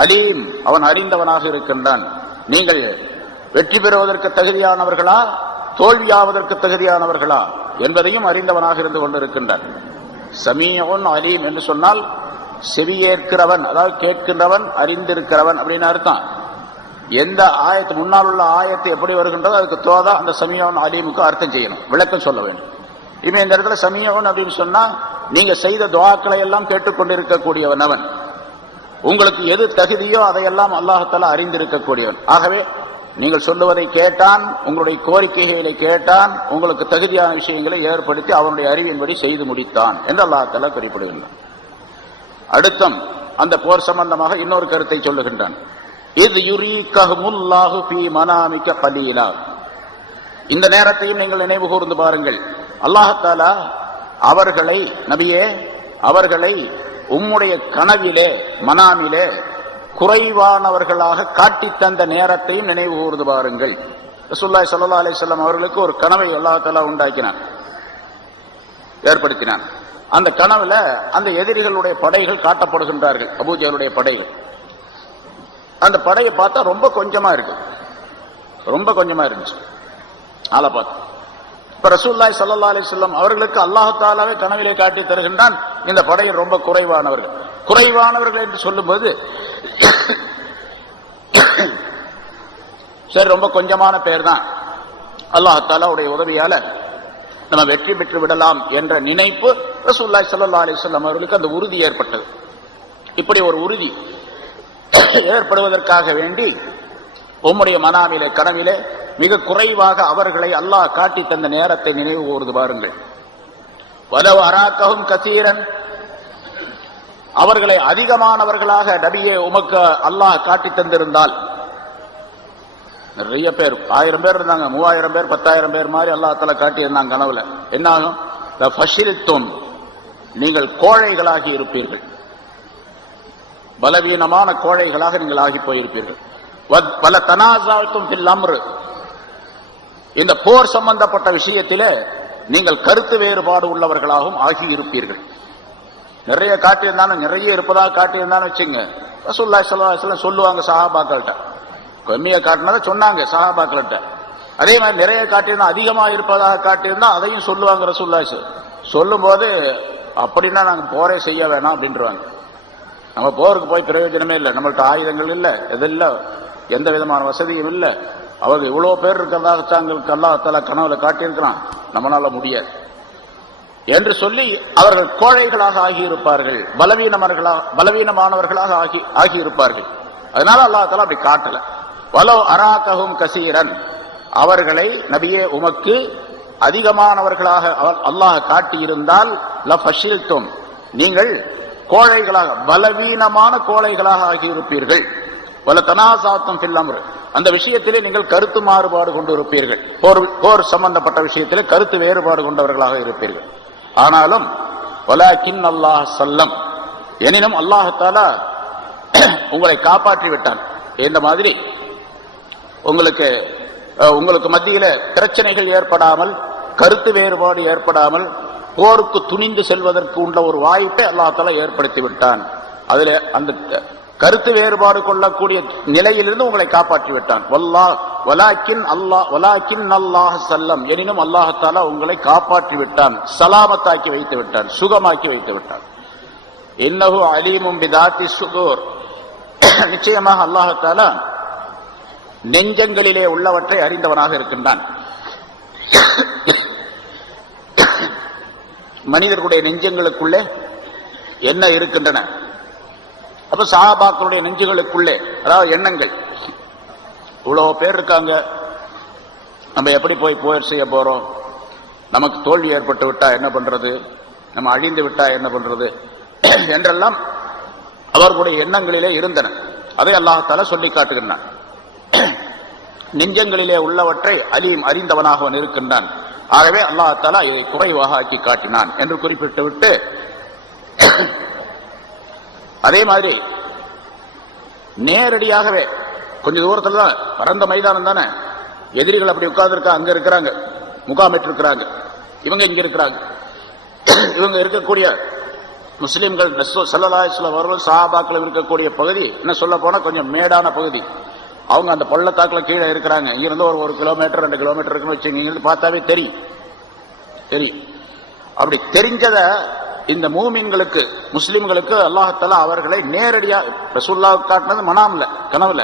அலீம், அவன் அறிந்தவனாக இருக்கின்றான். நீங்கள் வெற்றி பெறுவதற்கு தகுதியானவர்களா, தோல்வியாவதற்கு தகுதியானவர்களா என்பதையும் அறிந்தவனாக இருந்து கொண்டிருக்கின்றான். ஸமீஉன் அலீம் என்று சொன்னால் செவியேற்கிறவன், அதாவது கேட்கின்றவன், அறிந்திருக்கிறவன் அப்படின்னு அர்த்தம். எந்த ஆயத்து முன்னால் உள்ள ஆயத்து எப்படி வருகின்றதோ அதுக்கு தோதா அந்த ஸமீஉன் அலீமுக்கு அர்த்தம் செய்யணும், விளக்கம் சொல்ல வேண்டும். இனிமே இந்த இடத்துல ஸமீஉன் அப்படின்னு சொன்னா நீங்க செய்த துஆக்களை எல்லாம் கேட்டுக்கொண்டிருக்கக்கூடியவன் அவன். உங்களுக்கு எது தகுதியோ அதையெல்லாம் அல்லாஹ் தஆலா அறிந்திருக்கக்கூடியவன். ஆகவே நீங்கள் சொல்லுவதை கேட்டான், உங்களுடைய கோரிக்கைகளை கேட்டான், உங்களுக்கு தகுதியான விஷயங்களை ஏற்படுத்தி அவனுடைய அறிவின்படி செய்து முடித்தான் என்று அல்லாஹ் தஆலா குறிப்பிடுகின்றான். அடுத்தம் அந்த போர் சம்பந்தமாக இன்னொரு கருத்தை சொல்லுகின்றான். இத் யுரீகஹுமுல்லாஹு ஃபீ மனாமிக கலீலா, இந்த நேரத்தையும் நீங்கள் நினைவு கூர்ந்து பாருங்கள். அல்லாஹ் தஆலா அவர்களை, நபியே, அவர்களை உம்முடைய கனவிலே, மனாமிலே குறைவானவர்களாக காட்டி தந்த நேரத்தையும் நினைவு கூர்ந்து பாருங்கள். ரசூலுல்லாஹி ஸல்லல்லாஹு அலைஹி வஸல்லம் அவர்களுக்கு ஒரு கனவை அல்லாஹ் தஆலா உண்டாக்கினான், ஏற்படுத்தினான். அந்த கனவுல அந்த எதிரிகளுடைய படைகள் காட்டப்படுகின்றார்கள், அபூஜஹலுடைய படைகள். அந்த படையை பார்த்தா ரொம்ப கொஞ்சமா இருக்கு, ரொம்ப கொஞ்சமா இருந்துச்சு. ஆளை பார்த்து இப்ப ரசூலுல்லாஹி ஸல்லல்லாஹு அலைஹி வஸல்லம் அவர்களுக்கு அல்லாஹ் தஆலாவே கனவிலே காட்டி தருகின்றான், இந்த படையில் ரொம்ப குறைவானவர்கள் என்று சொல்லும்போது சரி ரொம்ப கொஞ்சமான பேர் தான், அல்லாஹ் தஆலாவுடைய உதவியால நம்ம வெற்றி பெற்று விடலாம் என்ற நினைப்பு ரசூலுல்லாஹி ஸல்லல்லாஹு அலைஹி வஸல்லம் அவர்களுக்கு அந்த உறுதி ஏற்பட்டது. இப்படி ஒரு உறுதி ஏற்படுவதற்காக வேண்டி உம்முடைய மனாமிலே கனவிலே மிக குறைவாக அவர்களை அல்லாஹ் காட்டி தந்த நேரத்தை நினைவு கூர்ந்து பாருங்கள். வலவ் அராக்கஹும் கஸீரன், அவர்களை அதிகமானவர்களாக நபியே உமக்கு அல்லாஹ் காட்டி தந்திருந்தால், நிறைய பேர் 1000 பேர் இருந்தாங்க, 3000 பேர் 10,000 பேர் மாதிரி அல்லாஹ் தஆலா காட்டி இருந்தாங்க கனவுல. என்ன ஆகும்? ஃபஷில்தும், நீங்கள் கோழைகளாகி இருப்பீர்கள், பலவீனமான கோழைகளாக நீங்கள் ஆகி போயிருப்பீர்கள். வல தனாஸஅதும் ஃபில் அம்ர், இந்த போர் சம்பந்தப்பட்ட விஷயத்திலே நீங்கள் கருத்து வேறுபாடு உள்ளவர்களாகவும் ஆகி இருப்பீர்கள். நிறைய காட்டியிருந்தாலும் நிறைய இருப்பதாக காட்டியிருந்தாலும் வச்சுங்க, ரசூலுல்லாஹி ஸல்லல்லாஹு அலைஹி வஸல்லம் சொல்லுவாங்க சஹாபாக்கள்கிட்ட, கம்மியா காட்டினதை சொன்னாங்க சஹாபாக்கள்கிட்ட. அதே மாதிரி நிறைய காட்டியிருந்தா அதிகமாக இருப்பதாக காட்டியிருந்தா அதையும் சொல்லுவாங்க ரசூலுல்லாஹி. சொல்லும் போது அப்படின்னா நாங்க போரே செய்ய வேணாம் அப்படின்றாங்க. நம்ம போருக்கு போய் பிரயோஜனமே இல்லை, நம்மள்ட்ட ஆயுதங்கள் இல்லை, எதில்லை, எந்த விதமான வசதியும் இல்லை. அவர்கள் இவ்வளவு பேர் இருக்கிறதாக தாங்களுக்கு அல்லாஹ் தஆலா கனவுல காட்டியிருக்கிறான், நம்மளால முடியாது என்று சொல்லி அவர்கள் கோழைகளாக ஆகியிருப்பார்கள், பலவீனமானவர்களாக ஆகியிருப்பார்கள். அதனால அல்லாஹ் தஆலா அப்படி காட்டல. வலவ் அராக்கஹும் கஸீரன், அவர்களை நபியே உமக்கு அதிகமானவர்களாக அல்லாஹ் காட்டியிருந்தால் லஃபஷில்தும், நீங்கள் கோழைகளாக பலவீனமான கோழைகளாக ஆகியிருப்பீர்கள். வல தனாஸஅதும் ஃபில் அம்ர், அந்த விஷயத்திலே நீங்கள் கருத்து மாறுபாடு கொண்டு இருப்பீர்கள், போர் சம்பந்தப்பட்ட விஷயத்திலே கருத்து வேறுபாடு கொண்டவர்களாக இருப்பீர்கள். ஆனாலும் வலாக்கின் அல்லாஹ் சல்லம், எனினும் அல்லாஹ் தஆலா உங்களை காப்பாற்றி விட்டான். இந்த மாதிரி உங்களுக்கு மத்தியில பிரச்சனைகள் ஏற்படாமல், கருத்து வேறுபாடு ஏற்படாமல், போருக்கு துணிந்து செல்வதற்கு உள்ள ஒரு வாய்ப்பை அல்லாஹ் தஆலா ஏற்படுத்தி விட்டான். அதுல அந்த கருத்து வேறுபாடு கொள்ளக்கூடிய நிலையிலிருந்து உங்களை காப்பாற்றி விட்டான். வலாக்கின் அல்லாஹ் சல்லம், எனினும் அல்லாஹ் தஆலா உங்களை காப்பாற்றி விட்டான், சலாமத்தாக்கி வைத்து விட்டான், சுகமாக்கி வைத்து விட்டான். இன்னஹு அலீமும் பிதாத்தி சுதூர், நிச்சயமாக அல்லாஹ் தஆலா நெஞ்சங்களிலே உள்ளவற்றை அறிந்தவனாக இருக்கின்றான். மனிதர்களுடைய நெஞ்சங்களுக்குள்ளே என்ன இருக்கின்றன? அப்ப சஹாபாக்களுடைய நெஞ்சுகளுக்குள்ளே, அதாவது எண்ணங்கள், இவ்வளவு பேர் இருக்காங்க, நம்ம எப்படி போர் செய்ய போறோம், நமக்கு தோல்வி ஏற்பட்டு விட்டா என்ன பண்றது, நம்ம அழிந்து விட்டா என்ன பண்றது என்றெல்லாம் அவர்களுடைய எண்ணங்களிலே இருந்தன. அதை அல்லாஹ் தஆலா சொல்லி காட்டுகின்றான். நெஞ்சங்களிலே உள்ளவற்றை அலீம், அறிந்தவனாக அவன் இருக்கின்றான். ஆகவே அல்லாஹ் தஆலா இதை குறைவாக ஆக்கி காட்டினான் என்று குறிப்பிட்டு விட்டு, அதே மாதிரி நேரடியாகவே கொஞ்ச தூரத்துல தான், பரந்த மைதானம் தானே, எதிரிகள் அப்படி உட்கார்ந்துருக்கா, அங்க இருக்கிறாங்க, முகாமிட்டு இருக்கிறாங்க, இவங்க இங்க இருக்கிறாங்க. இவங்க இருக்கக்கூடிய முஸ்லிம்கள் ஸல்லல்லாஹு அலைஹி வஸல்லம் அவர்கள் சஹாபாக்கள் இருக்கக்கூடிய பகுதி என்ன சொல்ல போனா கொஞ்சம் மேடான பகுதி. அவங்க அந்த பள்ளத்தாக்குல கீழே இருக்கிறாங்க. இங்கிருந்து ஒரு 1 கிலோமீட்டர் 2 கிலோமீட்டர் இருக்குன்னு வச்சுங்க, இங்கிருந்து பார்த்தாவே தெரியும். அப்படி தெரிஞ்சத இந்த மூமின்களுக்கு, முஸ்லிம்களுக்கு அல்லாஹ் தஆலா அவர்களை நேரடியாக ரசூலுல்லாஹ் காட்டினது மனாம்ல, கனவுல,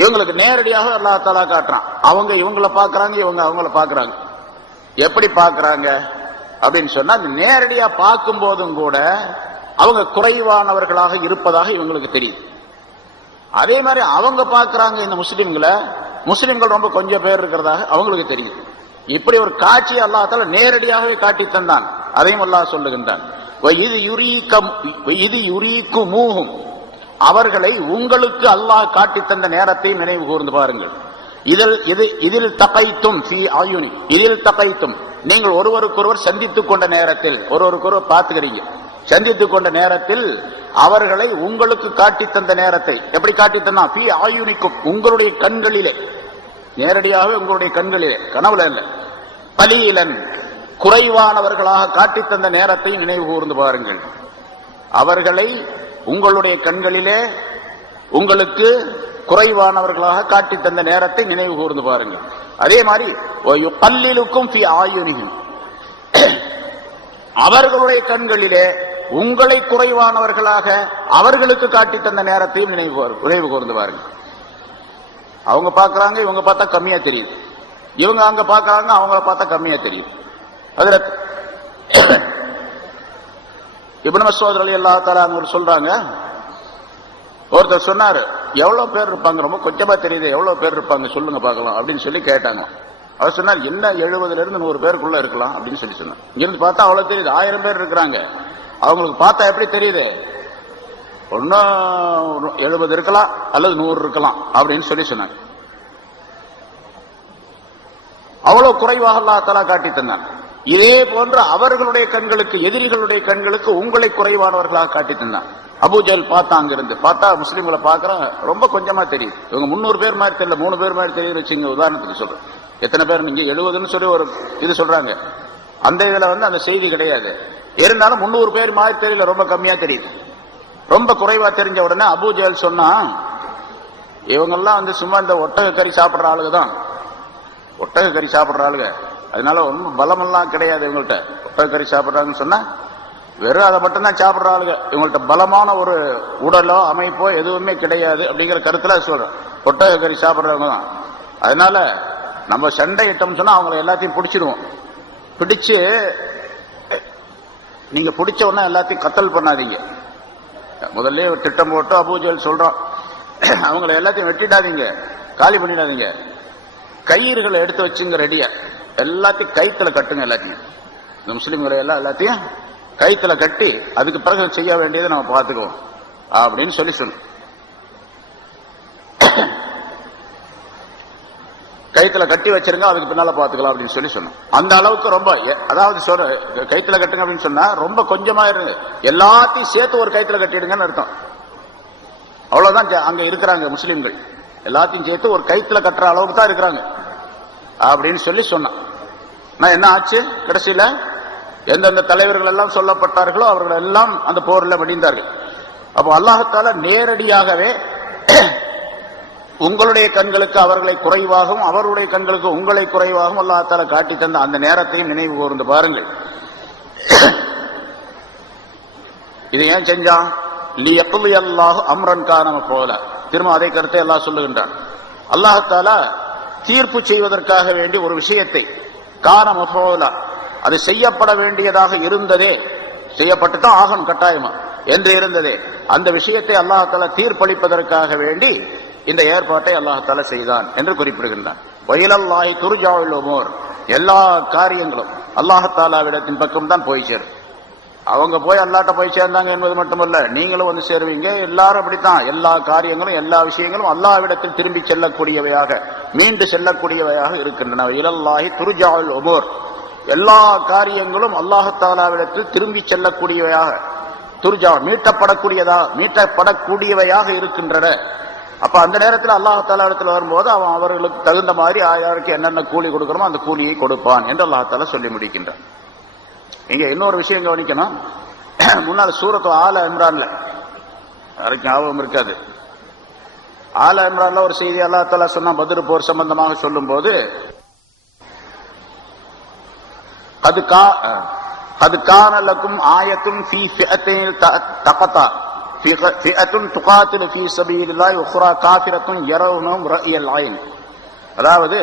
இவங்களுக்கு நேரடியாக அல்லாஹ் தஆலா காட்டுறான். அவங்க இவங்களை பார்க்கறாங்க, இவங்க அவங்கள பார்க்கறாங்க. எப்படி பார்க்கறாங்க அப்படின்னு சொன்னா, நேரடியா பார்க்கும் போதும் கூட அவங்க குறைவானவர்களாக இருப்பதாக இவங்களுக்கு தெரியுது. அதே மாதிரி அவங்க பார்க்கறாங்க இந்த முஸ்லிம்கள் ரொம்ப கொஞ்சம் பேர் இருக்கிறதாக அவங்களுக்கு தெரியுது. இப்படி ஒரு காட்சியை அல்லாஹ் தஆலா நேரடியாகவே காட்டி தந்தான். அதையும் அல்லாஹ் சொல்லுகின்றான், இது யுரீக்குமூஹும், அவர்களை உங்களுக்கு அல்லாஹ் காட்டி தந்த நேரத்தை நினைவு கூர்ந்து பாருங்கள். இதில் தகைத்தும் ஃபீ ஆயுனி, இதில் தகைத்தும், நீங்கள் ஒருவருக்கொருவர் சந்தித்துக் கொண்ட நேரத்தில், ஒருவருக்கொருவர் பார்த்துக்கிறீங்க, சந்தித்துக் கொண்ட நேரத்தில் அவர்களை உங்களுக்கு காட்டி தந்த நேரத்தை எப்படி காட்டி தந்தான்? ஃபீ ஆயுனிக்கும், உங்களுடைய கண்களிலே, நேரடியாகவே உங்களுடைய கண்களிலே, கனவுல இல்ல. கலீலன், குறைவானவர்களாக காட்டி தந்த நேரத்தை நினைவு கூர்ந்து பாருங்கள். அவர்களை உங்களுடைய கண்களிலே உங்களுக்கு குறைவானவர்களாக காட்டி தந்த நேரத்தை நினைவு கூர்ந்து பாருங்கள். அதே மாதிரி பல்லிலுக்கும் அவர்களுடைய கண்களிலே உங்களை குறைவானவர்களாக அவர்களுக்கு காட்டி தந்த நேரத்தையும் நினைவு கூர்ந்து பாருங்க. அவங்க பார்க்கறாங்க, இவங்க பார்த்தா கம்மியா தெரியுது. இவங்க அங்க பார்க்கறாங்க, அவங்கள பார்த்தா கம்மியா தெரியுது. அதுல இப்னு மஸ்ஊத் ரலியல்லாஹு தஆலா அவங்க சொல்றாங்க, ஒருத்தர் சொன்னாரு, எவ்வளவு பேர் இருப்பாங்க, ரொம்ப கொஞ்சமா தெரியுது, எவ்வளவு பேர் இருப்பாங்க சொல்லுங்க பார்க்கலாம் அப்படின்னு சொல்லி கேட்டாங்க. அவர் சொன்னார், என்ன 70 இருந்து 100 பேருக்குள்ள இருக்கலாம் அப்படின்னு சொல்லி சொன்னார். இங்கிருந்து பார்த்தா அவ்வளவு தெரியுது, 1000 பேர் இருக்கிறாங்க. அவங்களுக்கு பார்த்தா எப்படி தெரியுது, ஒன்னும் 70 இருக்கலாம் அல்லது 100 இருக்கலாம் அப்படின்னு சொல்லி சொன்னாங்க. அவ்வளவு குறைவாக அல்லாஹ் தஆலா காட்டி தந்தான். இதே போன்று அவர்களுடைய கண்களுக்கு, எதிரிகளுடைய கண்களுக்கு உங்களை குறைவானவர்களாக காட்டி தந்தான். அபூஜல் பார்த்தா, அங்கிருந்து பார்த்தா முஸ்லீம்களை பார்க்கறான், ரொம்ப கொஞ்சமா தெரியுது. இவங்க 300 பேர் மாதிரி தெரியல, 3 பேர் மாதிரி தெரியுது வச்சுங்க. உதாரணத்துக்கு சொல்றேன், எத்தனை பேர் நீங்க 70ன்னு சொல்லி ஒரு இது சொல்றாங்க, அந்த இதுல அந்த செய்தி கிடையாது. இருந்தாலும் 300 பேர் மாதிரி தெரியல, ரொம்ப கம்மியா தெரியுது. ரொம்ப குறைவா தெரிஞ்ச உடனே அபூஜல் சொன்னா, இவங்கெல்லாம் சும்மா இந்த ஒட்டக கறி சாப்பிடுற ஆளுங்க தான், ஒட்டக கறி சாப்பிடுற ஆளுங்க, அதனால ஒன்றும் பலமெல்லாம் கிடையாது இவங்கள்ட்ட. ஒட்டக கறி சாப்பிடுறாங்கன்னு சொன்னா வெறும் அதை மட்டும்தான் சாப்பிடுற ஆளுங்க, இவங்கள்ட்ட பலமான ஒரு உடலோ அமைப்போ எதுவுமே கிடையாது அப்படிங்கிற கருத்துல சொல்றேன். ஒட்டக கறி சாப்பிடுறவங்க தான். அதனால நம்ம சண்டை இட்டோம்னு சொன்னா அவங்களை எல்லாத்தையும் பிடிச்சிடுவோம். பிடிச்சு நீங்க பிடிச்ச உடனே எல்லாத்தையும் கத்தல் பண்ணாதீங்க. முதல்ல திட்டம் போட்டு அபூஜல் சொல்றோம், அவங்களை எல்லாத்தையும் வெட்டிடாதீங்க, காலி பண்ணிடாதீங்க. கயிறுகளை எடுத்து வச்சுங்க ரெடியா, எல்லாத்தையும் கைத்துல கட்டுங்க. எல்லாத்தையும் இந்த முஸ்லிம்களை எல்லாத்தையும் கைத்துல கட்டி அதுக்கு பிறகு செய்ய வேண்டியதை நம்ம பார்த்துக்குவோம் அப்படின்னு சொல்லி சொன்னோம். கைத்துல கட்டி வச்சிருங்க, அதுக்கு பின்னால பாத்துக்கலாம் அப்படின்னு சொல்லி சொன்னோம். அந்த அளவுக்கு ரொம்ப, அதாவது சொல்ற கைத்துல கட்டுங்க அப்படின்னு சொன்னா ரொம்ப கொஞ்சமா இருங்க, எல்லாத்தையும் சேர்த்து ஒரு கைத்துல கட்டிடுங்கன்னு அர்த்தம். அவ்வளவுதான் அங்க இருக்கிறாங்க முஸ்லிம்கள், எல்லாத்தையும் சேர்த்து ஒரு கைத்துல கட்டுற அளவுக்கு தான் இருக்கிறாங்க அப்படின்னு சொல்லி சொன்னான். என்ன ஆச்சு, கடைசியில எந்தெந்த தலைவர்கள் எல்லாம் சொல்லப்பட்டார்களோ அவர்கள் எல்லாம் அந்த போரில் மடிந்தார்கள். அப்போ அல்லாஹ் தஆலா நேரடியாகவே உங்களுடைய கண்களுக்கு அவர்களை குறைவாகவும் அவருடைய கண்களுக்கு உங்களை குறைவாகவும் அல்லாஹ் தஆலா காட்டி தந்த அந்த நேரத்தையும் நினைவு கூர்ந்து பாருங்கள். இது ஏன் செஞ்சான், லியக்லி அல்லாஹு அம்ரன் கான மஃஊலா. திரும்ப அதே கருத்தை அல்லாஹ் சொல்லுகின்றான். அல்லாஹ் தஆலா தீர்ப்பு செய்வதற்காக வேண்டி ஒரு விஷயத்தை, கான மஃஊலா, அது செய்யப்பட வேண்டியதாக இருந்ததே, செய்யப்பட்டு தான் ஆகணும் கட்டாயமா என்று இருந்ததே, அந்த விஷயத்தை அல்லாஹ் தஆலா தீர்ப்பளிப்பதற்காக வேண்டி இந்த ஏற்பாட்டை அல்லாஹ் தஆலா செய்தான் என்று குறிப்பிடுகின்றான். வயிலல்லாஹி துர்ஜாஉல் உமூர், எல்லா காரியங்களும் அல்லாஹ் தஆலாவிடத்தின் பக்கம் தான் போய் சேரும். அவங்க போய் அல்லாஹ்ட்ட போய் சேர்ந்தாங்க என்பது மட்டுமல்ல, நீங்களும் வந்து சேருவீங்க. எல்லாரும் அப்படித்தான், எல்லா காரியங்களும் எல்லா விஷயங்களும் அல்லாஹ்விடத்தில் திரும்பி செல்லக்கூடியவையாக, மீண்டு செல்லக்கூடியவையாக இருக்கின்றன. வயிலல்லாஹி துர்ஜாஉல் உமூர், எல்லா காரியங்களும் அல்லாஹ் தஆலாவிடத்தில் திரும்பி செல்லக்கூடியவையாக, துர்ஜா மீட்டப்படக்கூடியவையாக இருக்கின்றன. அப்ப அந்த நேரத்தில் அல்லாஹ் தஆலாவிடத்தில் வரும்போது அவன் அவர்களுக்கு தகுந்த மாதிரி யாருக்கு என்னென்ன கூலி கொடுக்கணுமோ அந்த கூலியை கொடுப்பான் என்று அல்லாஹ் தஆலா சொல்லி முடிக்கின்றான். இங்க இன்னொரு விஷயம் கவனிக்கணும். முன்னால் சூரத்து ஆல இம்ரான்ல, யாருக்கு ஞாபகம் இருக்காது, ஆல இம்ரான்ல ஒரு செய்தி அல்லாஹ் தஆலா சொன்னா, பத்ர் போர் சம்பந்தமாக சொல்லும் போது, அது கான லக்கும் ஆயத்துன் ஃபீ ஃபிஅத்தைன் தகதா ஃபிஅத்துன் துகாத்திலு ஃபீ ஸபீலில்லாஹி உக்ரா காஃபிரத்துன் யரவுனஹும் ரஅயல் ஐன். அதாவது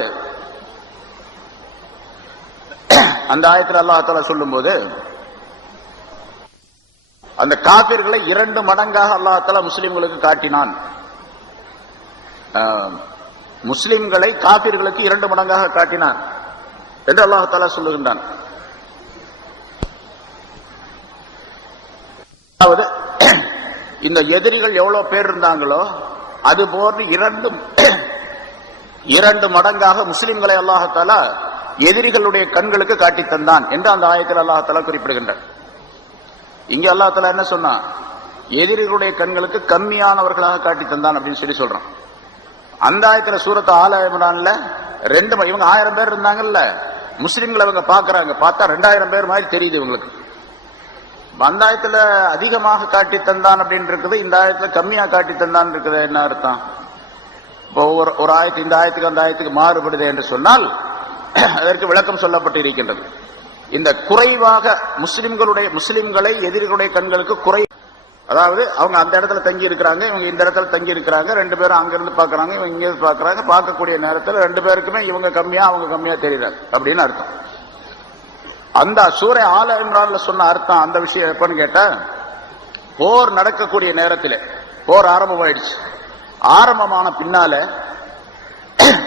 அந்த ஆயத்தில் அல்லாஹ் தஆலா சொல்லும்போது, அந்த காபிர்களை 2 மடங்காக அல்லாஹ் தஆலா முஸ்லிம்களுக்கு காட்டினான். முஸ்லிம்களை காபிர்களுக்கு 2 மடங்காக காட்டினான் என்று அல்லாஹ் தஆலா சொல்லுகின்றான். அதாவது இந்த எதிரிகள் எவ்வளவு பேர் இருந்தாங்களோ அது போன்று 2 மடங்காக முஸ்லிம்களை அல்லாஹ் தஆலா எதிரிகளுடைய கண்களுக்கு காட்டி தந்தான் என்று அந்த ஆயத்தில் அல்லாஹ் தஆலா குறிப்பிடுகின்றார். இங்க அல்லாஹ் தஆலா என்ன சொன்னா, எதிரிகளுடைய கண்களுக்கு கம்மியானவர்களாக காட்டி தந்தான் அப்படின்னு சொல்லி சொல்றான். அந்த ஆயத்துல சூரத்து ஆல இம்ரான்ல இவங்க 1000 பேர் இருந்தாங்கல்ல, முஸ்லிம்களை இவங்க பாக்குறாங்க, பார்த்தா 2000 பேர் மாதிரி தெரியுது இவங்களுக்கு. அந்த ஆயத்துல அதிகமாக காட்டி தந்தான் அப்படின்னு இருக்குது, இந்த ஆயத்துல கம்மியா காட்டி தந்தான் இருக்குது. என்ன அர்த்தம், ஒரு ஆயத்து இந்த ஆயத்துக்கு அந்த ஆயத்துக்கு மாறுபடுது என்று சொன்னால் அதற்கு விளக்கம் சொல்லப்பட்டு இருக்கின்றது. இந்த குறைவாக முஸ்லிம்களை எதிரிகளுடைய கண்களுக்கு குறை, அதாவது அவங்க அந்த இடத்துல தங்கி இருக்கிறாங்க, இவங்க இந்த இடத்துல தங்கி இருக்கிறாங்க, ரெண்டு பேரும் அங்கிருந்து பாக்குறாங்க, இவங்க இங்க பாக்குறாங்க, பார்க்கக்கூடிய நேரத்தில் ரெண்டு பேருக்குமே இவங்க கம்மியா அவங்க கம்மியா தெரியுறாங்க அப்படின்னு அர்த்தம். அந்த சூரை ஆல இம்ரான்ல சொன்ன அர்த்தம் அந்த விஷயம் எப்பன்னு கேட்டா, போர் நடக்கக்கூடிய நேரத்தில் போர் ஆரம்பமாயிடுச்சு.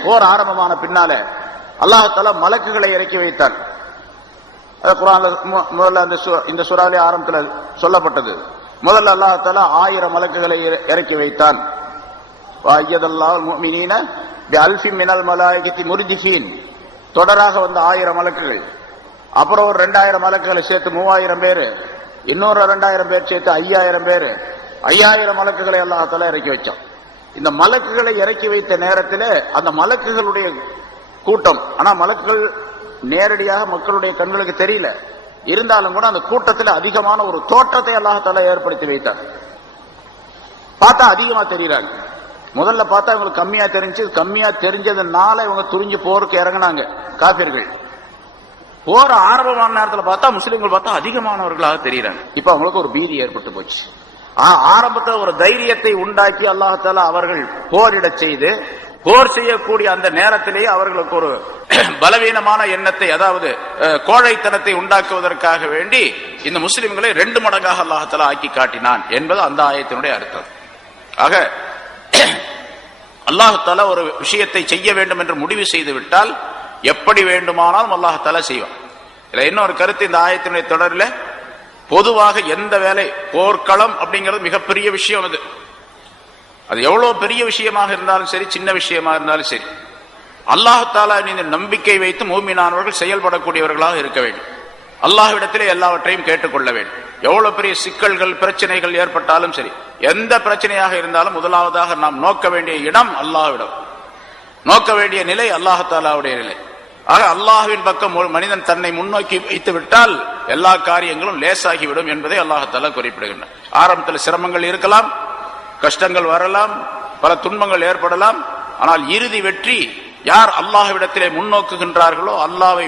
போர் ஆரம்பமான பின்னால அல்லாஹ் மலக்குகளை இறக்கி வைத்தார். குர்ஆன்ல முதல்ல இந்த சூராவிலே ஆரம்பத்தில் சொல்லப்பட்டது. முதல்ல அல்லாஹ் 1000 மலக்குகளை இறக்கி வைத்தான். தொடராக வந்த 1000 மலக்குகள், அப்புறம் ஒரு 2000 மலக்குகளை சேர்த்து 3000 பேரு, இன்னொரு 2000 பேர் சேர்த்து 5000 பேரு, 5000 மலக்குகளை அல்லாஹ் இறக்கி வச்சான். இந்த மலக்குகளை இறக்கி வைத்த நேரத்தில் அந்த மலக்குகளுடைய கூட்டம், ஆனா மலக்குகள் நேரடியாக மக்களுடைய கண்களுக்கு தெரியல, இருந்தாலும் கூட அந்த கூட்டத்தில் அதிகமான ஒரு தோற்றத்தை அல்லாஹ் ஏற்படுத்தி வைத்தார். பார்த்தா அதிகமா தெரியுறாங்க. முதல்ல பார்த்தா இவங்களுக்கு கம்மியா தெரிஞ்சதுனால இவங்க துணிஞ்சு போருக்கு இறங்கினாங்க காபிர்கள். போற ஆரம்பமான நேரத்தில் பார்த்தா முஸ்லிம்கள் பார்த்தா அதிகமானவர்களாக தெரியுறாங்க. இப்ப அவங்களுக்கு ஒரு பீதி ஏற்பட்டு போச்சு. ஆரம்பத்தில் ஒரு தைரியத்தை உண்டாக்கி அல்லாஹ் அவர்கள் போரிட செய்து, போர் செய்யக்கூடிய அந்த நேரத்திலேயே அவர்களுக்கு ஒரு பலவீனமான எண்ணத்தை, அதாவது கோழைத்தனத்தை உண்டாக்குவதற்காக வேண்டி இந்த முஸ்லிம்களை 2 மடங்காக அல்லாஹ் ஆக்கி காட்டினான் என்பது அந்த ஆயத்தினுடைய அர்த்தம். ஆக அல்லாஹ் ஒரு விஷயத்தை செய்ய வேண்டும் என்று முடிவு செய்து விட்டால் எப்படி வேண்டுமானாலும் அல்லாஹ் செய்வான். இன்னொரு கருத்து இந்த ஆயத்தினுடைய தொடரில், பொதுவாக எந்த வேலை, போர்க்களம் அப்படிங்கிறது மிகப்பெரிய விஷயம். அது எவ்வளவு பெரிய விஷயமாக இருந்தாலும் சரி, சின்ன விஷயமாக இருந்தாலும் சரி, அல்லாஹ் தஆலா இந்த நம்பிக்கை வைத்து மூமினானவர்கள் செயல்படக்கூடியவர்களாக இருக்க வேண்டும். அல்லாஹ்விடத்திலே எல்லாவற்றையும் கேட்டுக்கொள்ள வேண்டும். எவ்வளவு பெரிய சிக்கல்கள் பிரச்சனைகள் ஏற்பட்டாலும் சரி, எந்த பிரச்சனையாக இருந்தாலும் முதலாவதாக நாம் நோக்க வேண்டிய இடம் அல்லாஹ்விடம், நோக்க வேண்டிய நிலை அல்லாஹ் தஆலாவுடைய நிலை. ஆக அல்லாஹ்வின் பக்கம் ஒரு மனிதன் தன்னை முன்னோக்கி வைத்து விட்டால் எல்லா காரியங்களும் லேசாகிவிடும் என்பதை அல்லாஹ் தஆலா குறிப்பிடுகின்றார். ஆரம்பத்தில் சிரமங்கள் இருக்கலாம், கஷ்டங்கள் வரலாம், பல துன்பங்கள் ஏற்படலாம், ஆனால் இறுதி வெற்றி யார் அல்லாஹ்விடத்திலே முன்னோக்குகின்றார்களோ, அல்லாஹ்வை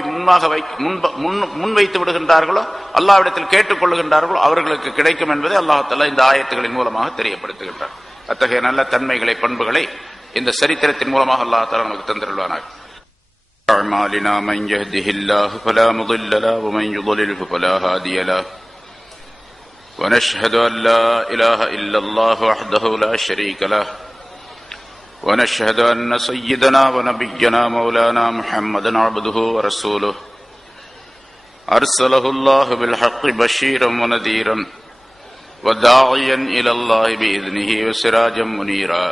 முன்வைத்து விடுகின்றார்களோ, அல்லாஹ்விடத்தில் கேட்டுக் கொள்ளுகின்றார்களோ அவர்களுக்கு கிடைக்கும் என்பதை அல்லாஹ் தஆலா இந்த ஆயத்துகளின் மூலமாக தெரியப்படுத்துகின்றார். அத்தகைய நல்ல தன்மைகளை, பண்புகளை இந்த சரித்திரத்தின் மூலமாக அல்லாஹ் தஆலா நமக்கு தந்திருவானாக. أعمالنا من يهده الله فلا مضل له ومن يضلله فلا هادي له ونشهد أن لا إله إلا الله وحده لا شريك له ونشهد أن سيدنا ونبينا مولانا محمدا عبده ورسوله أرسله الله بالحق بشيرا ونذيرا وداعيا إلى الله بإذنه وسراجا منيرا.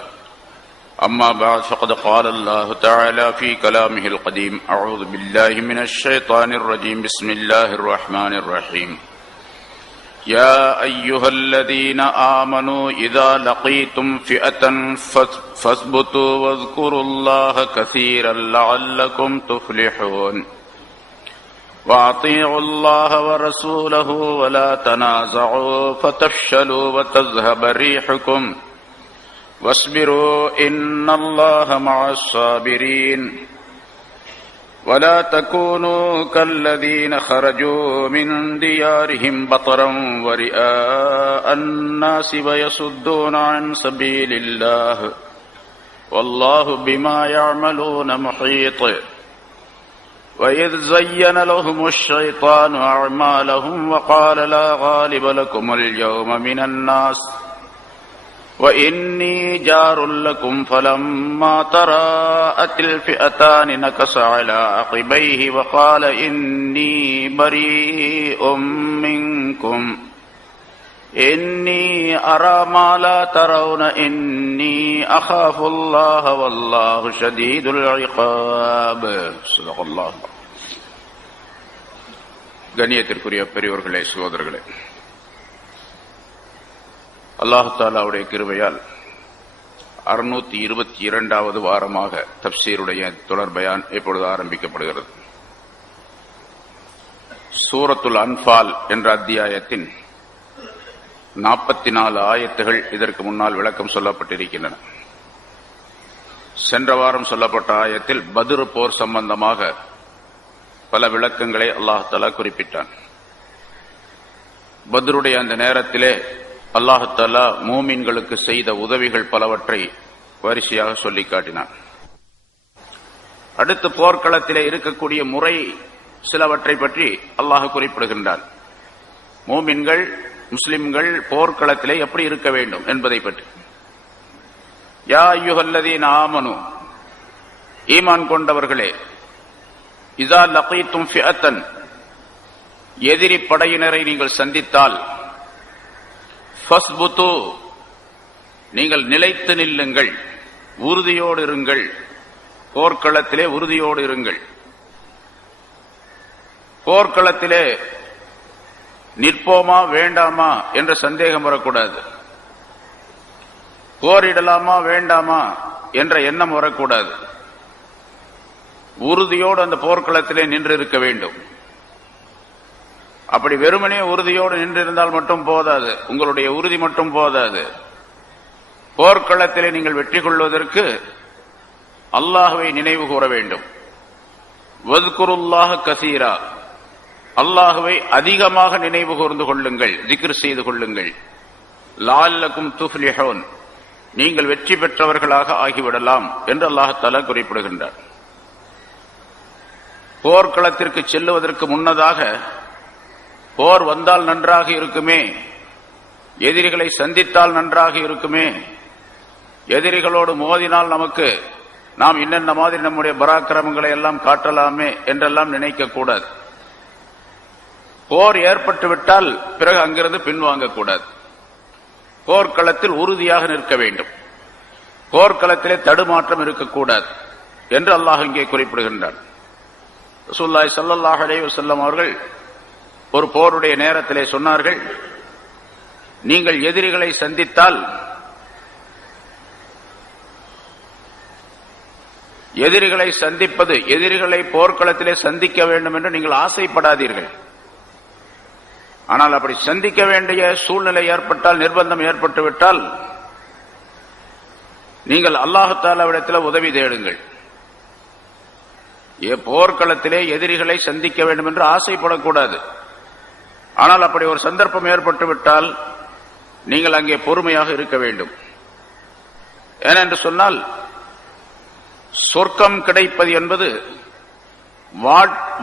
أما بعد فقد قال الله تعالى في كلامه القديم: أعوذ بالله من الشيطان الرجيم. بسم الله الرحمن الرحيم. يا أيها الذين آمنوا إذا لقيتم فئة فاثبتوا واذكروا الله كثيرا لعلكم تفلحون. وأطيعوا الله ورسوله ولا تنازعوا فتفشلوا وتذهب ريحكم واصبروا إن الله مع الصابرين. ولا تكونوا كالذين خرجوا من ديارهم بطرا ورئاء الناس ويصدون عن سبيل الله والله بما يعملون محيط. وإذ زين لهم الشيطان أعمالهم وقال لا غالب لكم اليوم من الناس وإني جار لكم فلما تراءت الفئتان نكص على عقبيه وقال إني بريء منكم إني أرى ما لا ترون إني أخاف الله والله شديد العقاب. صدق الله. கண்ணியத்திற்குரிய பெரியோர்களே, சகோதரர்களே, அல்லாஹ் தஆலாவுடைய கிருபையால் 622வது வாரமாக தப்சீருடைய தொடர் பயான் இப்பொழுது ஆரம்பிக்கப்படுகிறது. சூரத்துல் அன்ஃபால் என்ற அத்தியாயத்தின் 44 ஆயத்துகள் இதற்கு முன்னால் விளக்கம் சொல்லப்பட்டிருக்கின்றன. சென்ற வாரம் சொல்லப்பட்ட ஆயத்தில் பத்ர் போர் சம்பந்தமாக பல விளக்கங்களை அல்லாஹ் தஆலா குறிப்பிட்டான். பத்ருடைய அந்த நேரத்திலே அல்லாஹ் தஆலா மூமின்களுக்கு செய்த உதவிகள் பலவற்றை வரிசையாக சொல்லி காட்டினான். அடுத்து போர்க்களத்திலே இருக்கக்கூடிய முறை சிலவற்றை பற்றி அல்லாஹ் குறிப்பிடுகின்றான். மூமின்கள் முஸ்லிம்கள் போர்க்களத்திலே எப்படி இருக்க வேண்டும் என்பதை பற்றி. யா அய்யுஹல்லதீன ஆமனு, ஈமான் கொண்டவர்களே, இதா லகீதும் ஃபிஅத்தன், எதிரி படையினரை நீங்கள் சந்தித்தால், ஃபஸ்புது, நீங்கள் நிலைத்து நில்லுங்கள், உறுதியோடு இருங்கள், போர்க்களத்திலே உறுதியோடு இருங்கள். போர்க்களத்திலே நிற்போமா வேண்டாமா என்ற சந்தேகம் வரக்கூடாது. போரிடலாமா வேண்டாமா என்ற எண்ணம் வரக்கூடாது. உறுதியோடு அந்த போர்க்களத்திலே நின்று இருக்க வேண்டும். அப்படி வெறுமனே உறுதியோடு நின்றிருந்தால் மட்டும் போதாது, உங்களுடைய உறுதி மட்டும் போதாது. போர்க்களத்திலே நீங்கள் வெற்றி கொள்வதற்கு அல்லாஹ்வை நினைவு கூற வேண்டும். வத்குருல்லாஹ கஸீரா, அல்லாஹ்வை அதிகமாக நினைவு கூர்ந்து கொள்ளுங்கள், திக்ர் செய்து கொள்ளுங்கள். லஅல்லகும் துஃப்லிஹூன், நீங்கள் வெற்றி பெற்றவர்களாக ஆகிவிடலாம் என்று அல்லாஹ் தஆலா குறிப்பிடுகின்றார். போர்க்களத்திற்கு செல்லுவதற்கு முன்னதாக போர் வந்தால் நன்றாக இருக்குமே, எதிரிகளை சந்தித்தால் நன்றாக இருக்குமே, எதிரிகளோடு மோதினால் நமக்கு நாம் இன்னென்ன மாதிரி நம்முடைய பராக்கிரமங்களை எல்லாம் காட்டலாமே என்றெல்லாம் நினைக்க கூடாது. போர் ஏற்பட்டுவிட்டால் பிறகு அங்கிருந்து பின்வாங்கக்கூடாது. போர்க்களத்தில் உறுதியாக நிற்க வேண்டும். போர்க்களத்திலே தடுமாற்றம் இருக்கக்கூடாது என்று அல்லாஹ் இங்கே குறிப்பிடுகின்றார். ரசூலுல்லாஹி ஸல்லல்லாஹு அலைஹி வஸல்லம் அவர்கள் ஒரு போருடைய நேரத்திலே சொன்னார்கள், நீங்கள் எதிரிகளை சந்தித்தால் எதிரிகளை சந்திப்பது, எதிரிகளை போர்க்களத்திலே சந்திக்க வேண்டும் என்று நீங்கள் ஆசைப்படாதீர்கள். ஆனால் அப்படி சந்திக்க வேண்டிய சூழ்நிலை ஏற்பட்டால், நிர்பந்தம் ஏற்பட்டுவிட்டால், நீங்கள் அல்லாஹ் தஆலாவிடத்தில் உதவி தேடுங்கள். போர்க்களத்திலே எதிரிகளை சந்திக்க வேண்டும் என்று ஆசைப்படக்கூடாது. ஆனால் அப்படி ஒரு சந்தர்ப்பம் ஏற்பட்டுவிட்டால் நீங்கள் அங்கே பொறுமையாக இருக்க வேண்டும். ஏனென்று சொன்னால், சொர்க்கம் கிடைப்பது என்பது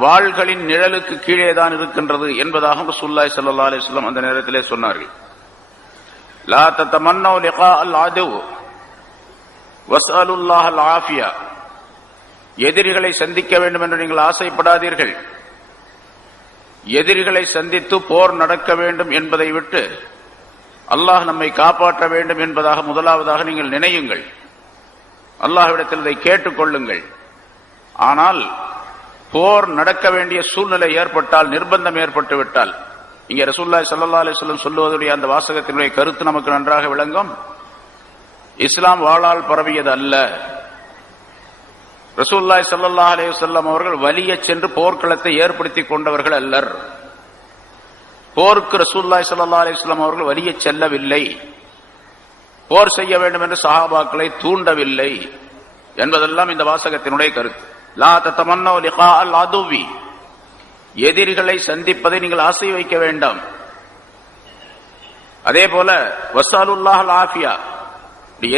வாள்களின் நிழலுக்கு கீழே தான் இருக்கின்றது என்பதாக ரசூலுல்லாஹி ஸல்லல்லாஹு அலைஹி வஸல்லம் அந்த நேரத்திலே சொன்னார்கள். லா ததமன்னவு லிகா அல் அதுவ் வஸ்அலுல்லாஹ் அல் ஆஃபியா, எதிரிகளை சந்திக்க வேண்டும் என்று நீங்கள் ஆசைப்படாதீர்கள். எதிரிகளை சந்தித்து போர் நடக்க வேண்டும் என்பதை விட்டு அல்லாஹ் நம்மை காப்பாற்ற வேண்டும் என்பதாக முதலாவதாக நீங்கள் நினையுங்கள். அல்லாஹ்விடத்தில் இதை கேட்டுக்கொள்ளுங்கள். ஆனால் போர் நடக்க வேண்டிய சூழ்நிலை ஏற்பட்டால், நிர்பந்தம் ஏற்பட்டுவிட்டால், இங்கே ரசூலுல்லாஹி ஸல்லல்லாஹு அலைஹி வஸல்லம் சொல்லுவதுடைய அந்த வாசகத்தினுடைய கருத்து நமக்கு நன்றாக விளங்கும். இஸ்லாம் வாளால் பரவியது அல்ல. ரசூலுல்லாஹி ஸல்லல்லாஹு அலைஹி வஸல்லம் அவர்கள் வலிய சென்று போர்க்களத்தை ஏற்படுத்தி கொண்டவர்கள் அல்லர். போருக்கு ரசூலுல்லாஹி ஸல்லல்லாஹு அலைஹி வஸல்லம் அவர்கள் வலிய செல்லவில்லை. போர் செய்ய வேண்டும் என்று சஹாபாக்களை தூண்டவில்லை என்பதெல்லாம் இந்த வாசகத்தினுடைய கருத்து. லா ததமன்னவு லிகா அல் அதுவி, எதிரிகளை சந்திப்பதை நீங்கள் ஆசை வைக்க வேண்டாம். அதே போல வஸ்அலுல்லாஹ் அல் ஆஃபியா,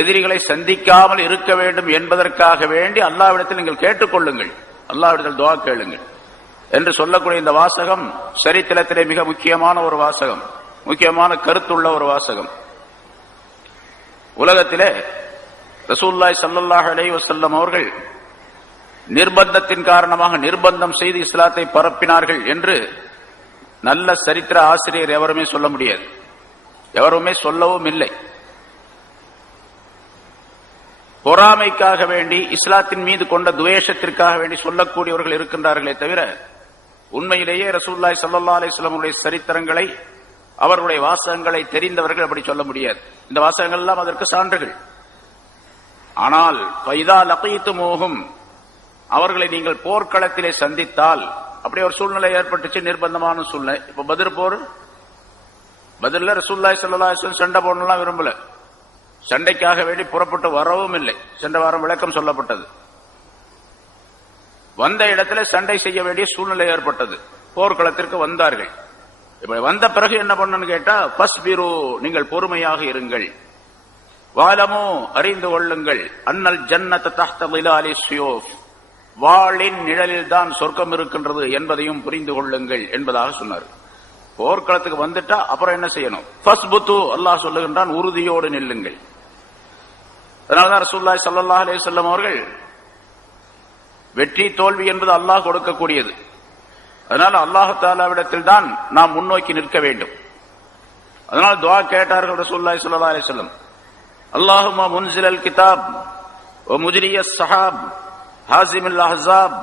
எதிரிகளை சந்திக்காமல் இருக்க வேண்டும் என்பதற்காக வேண்டி அல்லாஹ்விடத்தில் நீங்கள் கேட்டுக்கொள்ளுங்கள், அல்லாஹ்விடத்தில் துஆ கேளுங்கள் என்று சொல்லக்கூடிய இந்த வாசகம் சரித்திரத்திலே மிக முக்கியமான ஒரு வாசகம், முக்கியமான கருத்துள்ள ஒரு வாசகம். உலகத்திலே ரசூலுல்லாஹி ஸல்லல்லாஹு அலைஹி வஸல்லம் அவர்கள் நிர்பந்தத்தின் காரணமாக நிர்பந்தம் செய்து இஸ்லாத்தை பரப்பினார்கள் என்று நல்ல சரித்திர ஆசிரியர் எவருமே சொல்ல முடியாது, எவருமே சொல்லவும் இல்லை. பொறாமைக்காக வேண்டி, இஸ்லாத்தின் மீது கொண்ட துவேஷத்திற்காக வேண்டி சொல்லக்கூடியவர்கள் இருக்கின்றார்களே தவிர, உண்மையிலேயே ரசூலுல்லாஹி ஸல்லல்லாஹு அலைஹி வஸல்லம் உடைய சரித்திரங்களை, அவர்களுடைய வாசகங்களை தெரிந்தவர்கள் அப்படி சொல்ல முடியாது. இந்த வாசகங்கள் எல்லாம் அதற்கு சான்றுகள். ஆனால் ஃபைதா லகீதுமூஹும், அவர்களை நீங்கள் போர்க்களத்திலே சந்தித்தால், அப்படி ஒரு சூழ்நிலை ஏற்பட்டுச்சு, நிர்பந்தமான சூழ்நிலை. இப்ப பத்ர் போர், பத்ர்ல ரசூலுல்லாஹி ஸல்லல்லாஹு அலைஹி வஸல்லம் சண்டை போடணும்லாம் விரும்பல. சண்டைக்காக வேண்டி புறப்பட்டு வரவும் இல்லை. சென்ற வாரம் விளக்கம் சொல்லப்பட்டது. வந்த இடத்துல சண்டை செய்ய வேண்டிய சூழ்நிலை ஏற்பட்டது. போர்க்களத்திற்கு வந்தார்கள். இப்ப வந்த பிறகு என்ன பண்ணணும்னு கேட்டா, ஃபஸ்பிரு, நீங்கள் பொறுமையாக இருங்கள். வாலமு, அறிந்து கொள்ளுங்கள். அன்னல் ஜன்னத தஹ்த ظிலாலி ஸுயூஃப், வாளின் நிழலில் தான் சொர்க்கம் இருக்கின்றது என்பதையும் புரிந்து கொள்ளுங்கள் என்பதாக சொன்னார். போர்க்களத்துக்கு வந்துட்டா அப்புறம் என்ன செய்யணும்? ஃபஸ்புத்து, அல்லாஹ் சொல்லுகின்றான், உறுதியோடு நில்லுங்கள். அதனாலதான் ரசூலுல்லாஹி ஸல்லல்லாஹு அலைஹி வஸல்லம் அவர்கள், வெற்றி தோல்வி என்பது அல்லாஹ் கொடுக்கக்கூடியது. அதனால அல்லாஹ் தஆலாவிடத்தில் தான் நாம் முன்னோக்கி நிற்க வேண்டும். அதனால துஆ கேட்டார்கள் ரசூலுல்லாஹி ஸல்லல்லாஹு அலைஹி வஸல்லம், அல்லாஹும்ம முன்ஸிலல் கிதாப் வ முஜ்ரியஸ் ஸஹாப் ஹாஸிமில் அஹ்ஸாப்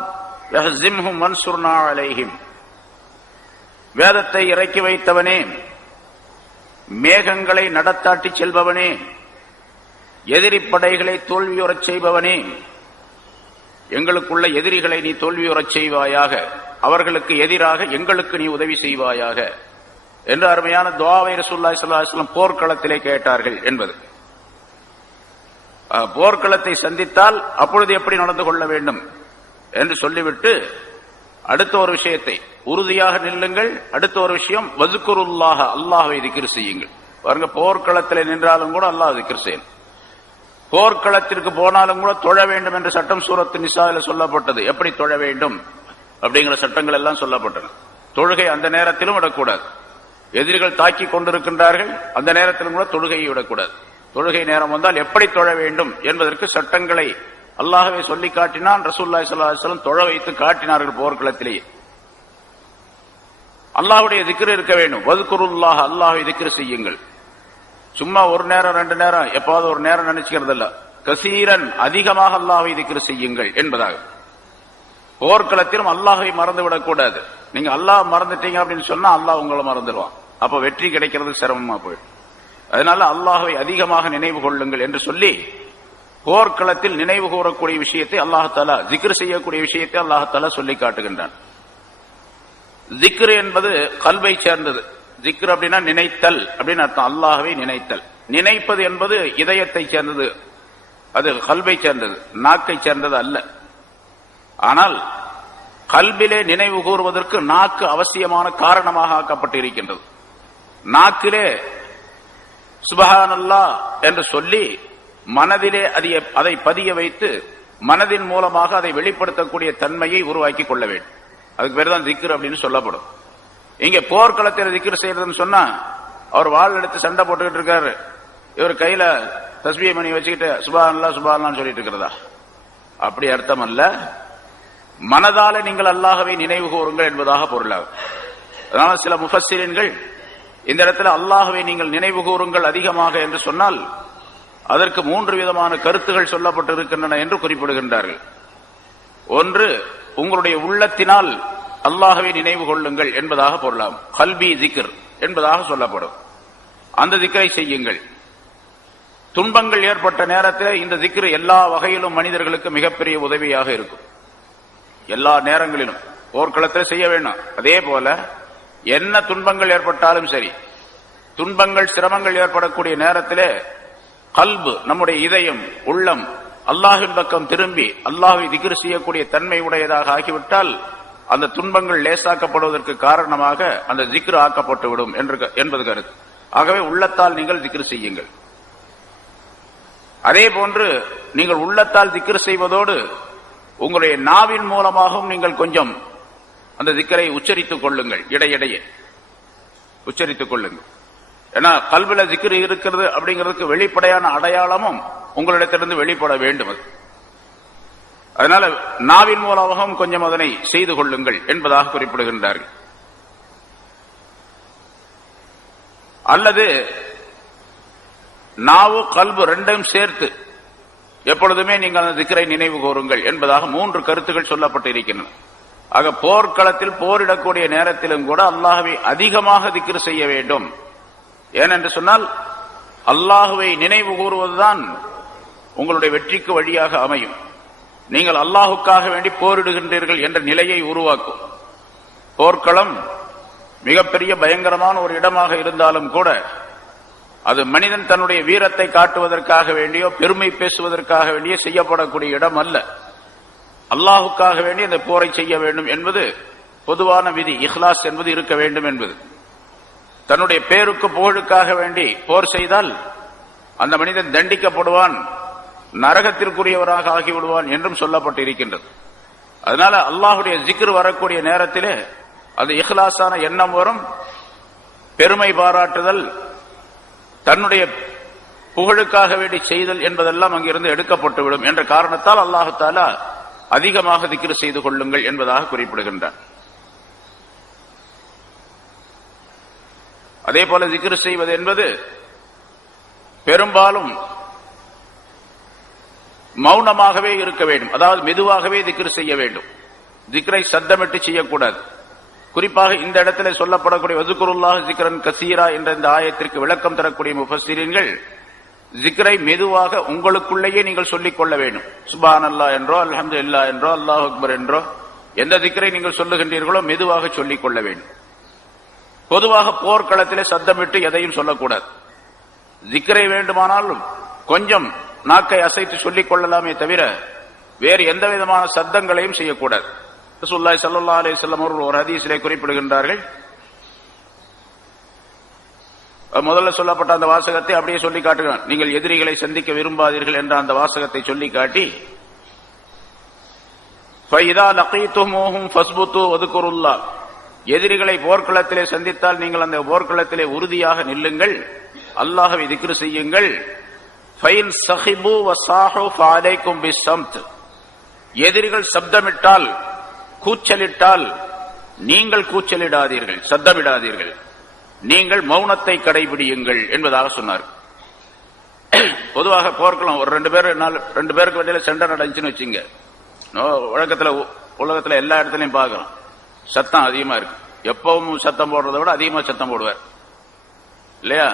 யஹ்ஸிம்ஹும் வன்சுர்னா அலைஹிம். வேதத்தை இறக்கி வைத்தவனே, மேகங்களை நடத்தாட்டி செல்பவனே, எதிரி படைகளை தோல்வியுறச் செய்பவனே, எங்களுக்குள்ள எதிரிகளை நீ தோல்வியுறச் செய்வாயாக, அவர்களுக்கு எதிராக எங்களுக்கு நீ உதவி செய்வாயாக என்று அருமையான துஆவை ரசூலுல்லாஹி ஸல்லல்லாஹு அலைஹி வஸல்லம் போர்க்களத்திலே கேட்டார்கள் என்பது. போர்க்களத்தை சந்தித்தால் அப்பொழுது எப்படி நடந்து கொள்ள வேண்டும் என்று சொல்லிவிட்டு அடுத்த ஒரு விஷயத்தை, உறுதியாக நில்லுங்கள். அடுத்த ஒரு விஷயம், வஸ்குருல்லாஹ, அல்லாஹ்வை திக்ர் செய்யுங்கள். பாருங்க, போர்க்களத்திலே நின்றாலும் கூட அல்லாஹ் திக்ர் செய்யணும். போர்க்களத்திற்கு போனாலும் கூட தொழ வேண்டும் என்ற சட்டம் சூரத்து நிசால சொல்லப்பட்டது. எப்படி தொழ வேண்டும் அப்படிங்கிற சட்டங்கள் எல்லாம் சொல்லப்பட்டன. தொழுகை அந்த நேரத்திலும் விடக்கூடாது. எதிரிகள் தாக்கி கொண்டிருக்கின்றார்கள், அந்த நேரத்திலும் கூட தொழுகையை விடக்கூடாது. தொழுகை நேரம் வந்தால் எப்படி தொழ வேண்டும் என்பதற்கு சட்டங்களை அல்லாஹ்வே சொல்லி காட்டினான். ரசூலுல்லாஹி ஸல்லல்லாஹு அலைஹி வஸல்லம் தொழ வைத்து காட்டினார்கள் போர்க்களத்திலேயே. அல்லாஹ்வுடைய திக்ர் இருக்க வேண்டும். வஸ்குருல்லாஹ், அல்லாஹ்வை திக்ர் செய்யுங்கள். சும்மா ஒரு நேரம் ரெண்டு நேரம் எப்பாவது ஒரு நேரம் நினைச்சுக்கிறது இல்ல, கசீரன், அதிகமாக அல்லாஹ்வை திக்ர் செய்யுங்கள் என்பதாக. போர்க்களத்திலும் அல்லாஹ்வை மறந்துவிடக் கூடாது. நீங்க அல்லாஹ் மறந்துட்டீங்க அப்படின்னு சொன்னா அல்லாஹ் உங்களை மறந்துடுவான். அப்ப வெற்றி கிடைக்கிறது சிரமமா போயிடும். அதனால அல்லாஹ்வை அதிகமாக நினைவு கொள்ளுங்கள் என்று சொல்லி, போர்க்களத்தில் நினைவு கூறக்கூடிய விஷயத்தை அல்லாஹ் தஆலா, திக்ர் செய்யக்கூடிய விஷயத்தை அல்லாஹ் தஆலா சொல்லி காட்டுகின்றான். திக்ர் என்பது கல்வை சேர்ந்தது. திக்ர் அப்படின்னா நினைத்தல் அப்படின்னு அர்த்தம். அல்லாஹ்வை நினைத்தல். நினைப்பது என்பது இதயத்தை சேர்ந்தது, அது கல்வை சேர்ந்தது, நாக்கை சேர்ந்தது அல்ல. ஆனால் கல்விலே நினைவு கூறுவதற்கு நாக்கு அவசியமான காரணமாக ஆக்கப்பட்டு இருக்கின்றது. நாக்கிலே சுப்ஹானல்லாஹ் என்று சொல்லி மனதிலே அதை பதிய வைத்து மனதின் மூலமாக அதை வெளிப்படுத்தக்கூடிய தன்மையை உருவாக்கி கொள்ள வேண்டும். அதுக்கு பேர் தான் திக்ர் அப்படின்னு சொல்லப்படும். இங்க போர்க்களத்தில் திக்ர் செய்யறதுன்னு சொன்னா, அவர் வாள் எடுத்து சண்டை போட்டுக்கிட்டு இருக்காரு, இவர் கையில தஸ்பீஹ் மணி வச்சுக்கிட்டு சுப்ஹானல்லாஹ் சுப்ஹானல்லாஹ்னு சொல்லிட்டு இருக்கிறதா? அப்படி அர்த்தம் அல்ல. மனதால நீங்கள் அல்லாஹ்வை நினைவு கூறுங்கள் என்பதாக பொருளாகும். அதனால சில முஃபஸ்ஸிரீன்கள் இந்த இடத்துல அல்லாஹ்வை நீங்கள் நினைவு கூறுங்கள் அதிகமாக என்று சொன்னால் அதற்கு 3 விதமான கருத்துகள் சொல்லப்பட்டு இருக்கின்றன என்று குறிப்பிடுகின்றார்கள். ஒன்று, உங்களுடைய உள்ளத்தினால் அல்லாஹ்வை நினைவு கொள்ளுங்கள் என்பதாக பொருளாகும். கல்பி திக்ர் என்பதாக சொல்லப்படும். அந்த திக்ரை செய்யுங்கள். துன்பங்கள் ஏற்பட்ட நேரத்தில் இந்த திக்ர் எல்லா வகையிலும் மனிதர்களுக்கு மிகப்பெரிய உதவியாக இருக்கும். எல்லா நேரங்களிலும் போர்க்களத்தில் செய்ய வேண்டும். அதே போல என்ன துன்பங்கள் ஏற்பட்டாலும் சரி, துன்பங்கள் சிரமங்கள் ஏற்படக்கூடிய நேரத்திலே கல்பு, நம்முடைய இதயம், உள்ளம் அல்லாஹ்வின் பக்கம் திரும்பி அல்லாஹ்வை திக்ர் செய்யக்கூடிய தன்மை உடையதாக ஆகிவிட்டால் அந்த துன்பங்கள் லேசாக்கப்படுவதற்கு காரணமாக அந்த திக்ர் ஆக்கப்பட்டு விடும் என்பது கருத்து. ஆகவே உள்ளத்தால் நீங்கள் திக்ர் செய்யுங்கள். அதே போன்று நீங்கள் உள்ளத்தால் திக்ர் செய்வதோடு உங்களுடைய நாவின் மூலமாகவும் நீங்கள் கொஞ்சம் அந்த திக்ரை உச்சரித்துக் கொள்ளுங்கள். இடையிடையே உச்சரித்துக் கொள்ளுங்கள். ஏன்னா கல்வில திக்ர் இருக்கிறது அப்படிங்கிறதுக்கு வெளிப்படையான அடையாளமும் உங்களிடத்திலிருந்து வெளிப்பட வேண்டும். அதனால நாவின் மூலமாகவும் கொஞ்சம் அதனை செய்து கொள்ளுங்கள் என்பதாக குறிப்பிடுகின்றார்கள். அல்லது நாவு கல்பு ரெண்டையும் சேர்த்து எப்பொழுதுமே நீங்கள் அந்த திக்ரை நினைவு கூறுங்கள் என்பதாக 3 கருத்துக்கள் சொல்லப்பட்டு இருக்கின்றன. ஆக போர்க்களத்தில் போரிடக்கூடிய நேரத்திலும் கூட அல்லாஹ்வை அதிகமாக திக்ர் செய்ய வேண்டும். ஏனென்று சொன்னால் அல்லாஹ்வை நினைவு கூறுவதுதான் உங்களுடைய வெற்றிக்கு வழியாக அமையும். நீங்கள் அல்லாஹுக்காக வேண்டி போரிடுகின்றீர்கள் என்ற நிலையை உருவாக்கும். போர்க்களம் மிகப்பெரிய பயங்கரமான ஒரு இடமாக இருந்தாலும் கூட அது மனிதன் தன்னுடைய வீரத்தை காட்டுவதற்காக வேண்டியோ பெருமை பேசுவதற்காக வேண்டியோ செய்யப்படக்கூடிய இடம் அல்ல. அல்லாஹுக்காக வேண்டி அந்த போரை செய்ய வேண்டும் என்பது பொதுவான விதி. இஹ்லாஸ் என்பது இருக்க வேண்டும் என்பது. தன்னுடைய பேருக்கு புகழுக்காக வேண்டி போர் செய்தால் அந்த மனிதன் தண்டிக்கப்படுவான், நரகத்திற்குரியவராக ஆகிவிடுவான் என்றும் சொல்லப்பட்டு இருக்கின்றது. அதனால அல்லாஹுடைய ஜிக்ர் வரக்கூடிய நேரத்திலே அது இஹ்லாஸான எண்ணம் வரும். பெருமை பாராட்டுதல், தன்னுடைய புகழுக்காக வேண்டி செய்தல் என்பதெல்லாம் அங்கிருந்து எடுக்கப்பட்டுவிடும் என்ற காரணத்தால் அல்லாஹு தஆலா அதிகமாக திக்ர் செய்து கொள்ளுங்கள் என்பதாக குறிப்பிடுகின்றார். அதே போல திக்ர் செய்வது என்பது பெரும்பாலும் மௌனமாகவே இருக்க வேண்டும். அதாவது மெதுவாகவே திக்ர் செய்ய வேண்டும். திக்ரை சத்தமிட்டு செய்யக்கூடாது. குறிப்பாக இந்த இடத்துல சொல்லப்படக்கூடிய வஸ்குருல்லாஹ் ஜிக்ரன் கசீரா என்ற இந்த ஆயத்திற்கு விளக்கம் தரக்கூடிய முஃபஸ்ஸிரீன்கள் ஜிக்ரை மெதுவாக உங்களுக்குள்ளேயே நீங்கள் சொல்லிக் கொள்ள வேண்டும். சுப்ஹானல்லாஹ் என்றோ அல்ஹம்துலில்லாஹ் என்றோ அல்லாஹு அக்பர் என்றோ எந்த திக்ரை நீங்கள் சொல்லுகின்றீர்களோ மெதுவாக சொல்லிக் கொள்ள வேண்டும். பொதுவாக போர்க்களத்திலே சத்தமிட்டு எதையும் சொல்லக்கூடாது. ஜிக்ரை வேண்டுமானாலும் கொஞ்சம் நாக்கை அசைத்து சொல்லிக் கொள்ளலாமே தவிர வேறு எந்த விதமான சத்தங்களையும் செய்யக்கூடாது. ரசூலுல்லாஹி ஸல்லல்லாஹு அலைஹி வஸல்லம் அவர்கள் ஒரு ஹதீஸிலே குறிப்பிடுகின்றார்கள், முதல்ல சொல்லப்பட்ட அந்த வாசகத்தை அப்படியே சொல்லி காட்டுகிறான். நீங்கள் எதிரிகளை சந்திக்க விரும்பாதீர்கள் என்ற அந்த வாசகத்தை சொல்லி காட்டி, ஃபைதா லகீதுமுஹும் ஃபஸ்புது வذ்குருல்லாஹ், எதிரிகளை போர்க்களத்திலே சந்தித்தால் நீங்கள் அந்த போர்க்களத்திலே உறுதியாக நில்லுங்கள், அல்லாஹ்வை திக்ர் செய்யுங்கள். ஃபைன் ஸஹிபு வஸாஹு ஃபஅலைக்கும் பிஸ்ஸம்த், எதிரிகள் சப்தமிட்டால் கூச்சலிட்டால் நீங்கள் கூச்சலிடாதீர்கள், சத்தமிடாதீர்கள், நீங்கள் மௌனத்தை கடைபிடியுங்கள் என்பதாக சொன்னார். பொதுவாக போர்க்களம் ஒரு ரெண்டு பேருக்கு வழியில சண்டை நடந்துச்சுன்னு வச்சுங்க, உலகத்துல எல்லா இடத்துலயும் பார்க்கிறோம் சத்தம் அதிகமா இருக்கு. எப்பவும் சத்தம் போடுறதை விட அதிகமா சத்தம் போடுவார் இல்லையா?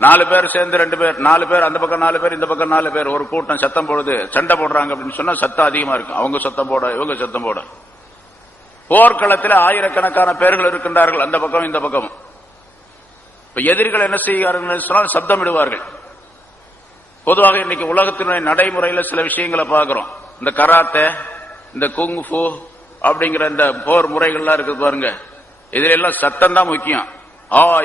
4 பேர் சேர்ந்து 2 பேர் 4 பேர் அந்த பக்கம் 4 பேர் இந்த பக்கம் 4 பேர் ஒரு கூட்டம் சத்தம் போடுது, சண்டை போடுறாங்க அப்படின்னு சொன்னா சத்தம் அதிகமா இருக்கும். அவங்க சத்தம் போட இவங்க சத்தம் போட. போர்க்களத்தில் ஆயிரக்கணக்கான பேர்கள் இருக்கின்றார்கள் அந்த பக்கம் இந்த பக்கம். எதிரிகள் என்ன செய்கிறார்கள் சொன்னால் சப்தமிடுவார்கள். பொதுவாக இன்னைக்கு உலகத்தினுடைய நடைமுறையில் சில விஷயங்களை பார்க்கிறோம். இந்த கராத்தே, இந்த குங்ஃபு அப்படிங்கிற இந்த போர் முறைகள்லாம் இருக்குது பாருங்க, இதுல எல்லாம் சத்தம் தான் முக்கியம்.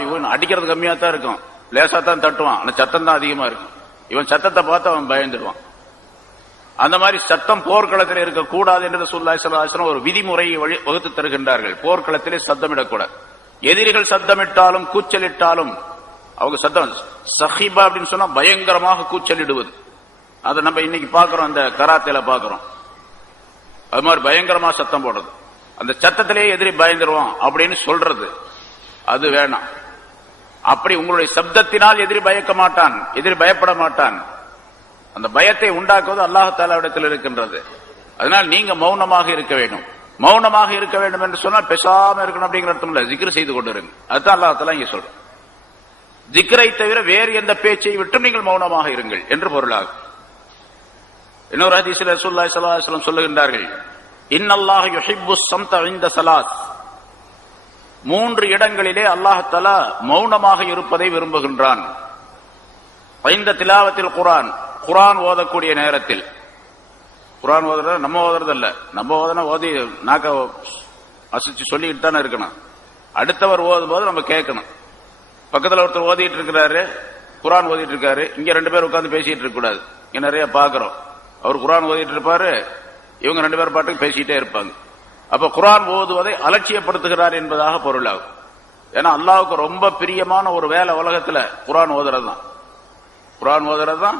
இவன் அடிக்கிறது கம்மியா தான் இருக்கும், லேசா தான் தட்டுவான், ஆனா சத்தம் தான் அதிகமா இருக்கும். இவன் சத்தத்தை பார்த்து அவன் பயந்துடுவான். அந்த மாதிரி சத்தம் போர்க்களத்தில் இருக்கக்கூடாது என்று ரசூலுல்லாஹி ஸல்லல்லாஹு அலைஹி வஸல்லம் ஒரு விதிமுறையை வகுத்து தருகின்றார்கள். போர்க்களத்திலே சத்தமிடக்கூடாது. எதிரிகள் சத்தமிட்டாலும் கூச்சலிட்டாலும் அவங்க சத்தம் சஹிபா அப்படின்னு சொன்னா பயங்கரமாக கூச்சலிடுவது. அதை நம்ம இன்னைக்கு பாக்குறோம், அந்த கராத்தேல பாக்குறோம். அது மாதிரி பயங்கரமா சத்தம் போடுறது, அந்த சத்தத்திலேயே எதிரி பயந்துருவான் அப்படின்னு சொல்றது, அது வேணாம். அப்படி உங்களுடைய சப்தத்தினால் எதிரி பயக்க மாட்டான், எதிரி பயப்பட மாட்டான். அந்த பயத்தை உண்டாக்குவது அல்லாஹ் தஆலாவிடத்தில் இருக்கின்றது. அதனால் நீங்க மௌனமாக இருக்க வேண்டும். மௌனமாக இருக்க வேண்டும் என்று சொன்னால் பேசாம இருக்கணும் அப்படிங்கிற அர்த்தம் இல்ல, ஜிக்ர் செய்து கொண்டிருங்க. அதுதான் அல்லாஹ் தஆலா இங்க சொல்ற. ஜிக்ரை தவிர வேறு எந்த பேச்சை விட்டும் நீங்கள் மௌனமாக இருங்கள் என்று பொருளாகும். இன்னொரு ஹதீஸில் ரசூலுல்லாஹி ஸல்லல்லாஹு அலைஹி வஸல்லம் சொல்லுகின்றார்கள், இன்னல்லாஹ யுஹிப்புஸ் ஸம்த இன்த ஸலாஸ், 3 இடங்களிலே அல்லாஹ் தஆலா மௌனமாக இருப்பதை விரும்புகின்றான். இந்த திலாவத்தில் குர்ஆன், குர்ஆன் ஓதக்கூடிய நேரத்தில். குர்ஆன் ஓதுறது நம்ம ஓதுறது இல்ல, நம்ம ஓதுனா ஓதி நாக்க அசைச்சு சொல்லிட்டு தானே இருக்கணும். அடுத்தவர் ஓதும் போது நம்ம கேட்கணும். பக்கத்தில் ஒருத்தர் ஓதிட்டு இருக்கிறாரு, குர்ஆன் ஓதிட்டு இருக்காரு, இங்க 2 பேர் உட்கார்ந்து பேசிட்டு இருக்க கூடாது. இங்க நிறைய பாக்குறோம், அவர் குர்ஆன் ஓதிட்டு இருப்பாரு, இவங்க 2 பேர் பாட்டுக்கு பேசிட்டே இருப்பாங்க. அப்ப குர்ஆன் ஓதுவதை அலட்சியப்படுத்துகிறார் என்பதாக பொருளாகும். ஏன்னா அல்லாஹ்வுக்கு ரொம்ப பிரியமான ஒரு வேலை உலகத்துல குர்ஆன் ஓதுறது தான். குர்ஆன் ஓதுறது தான்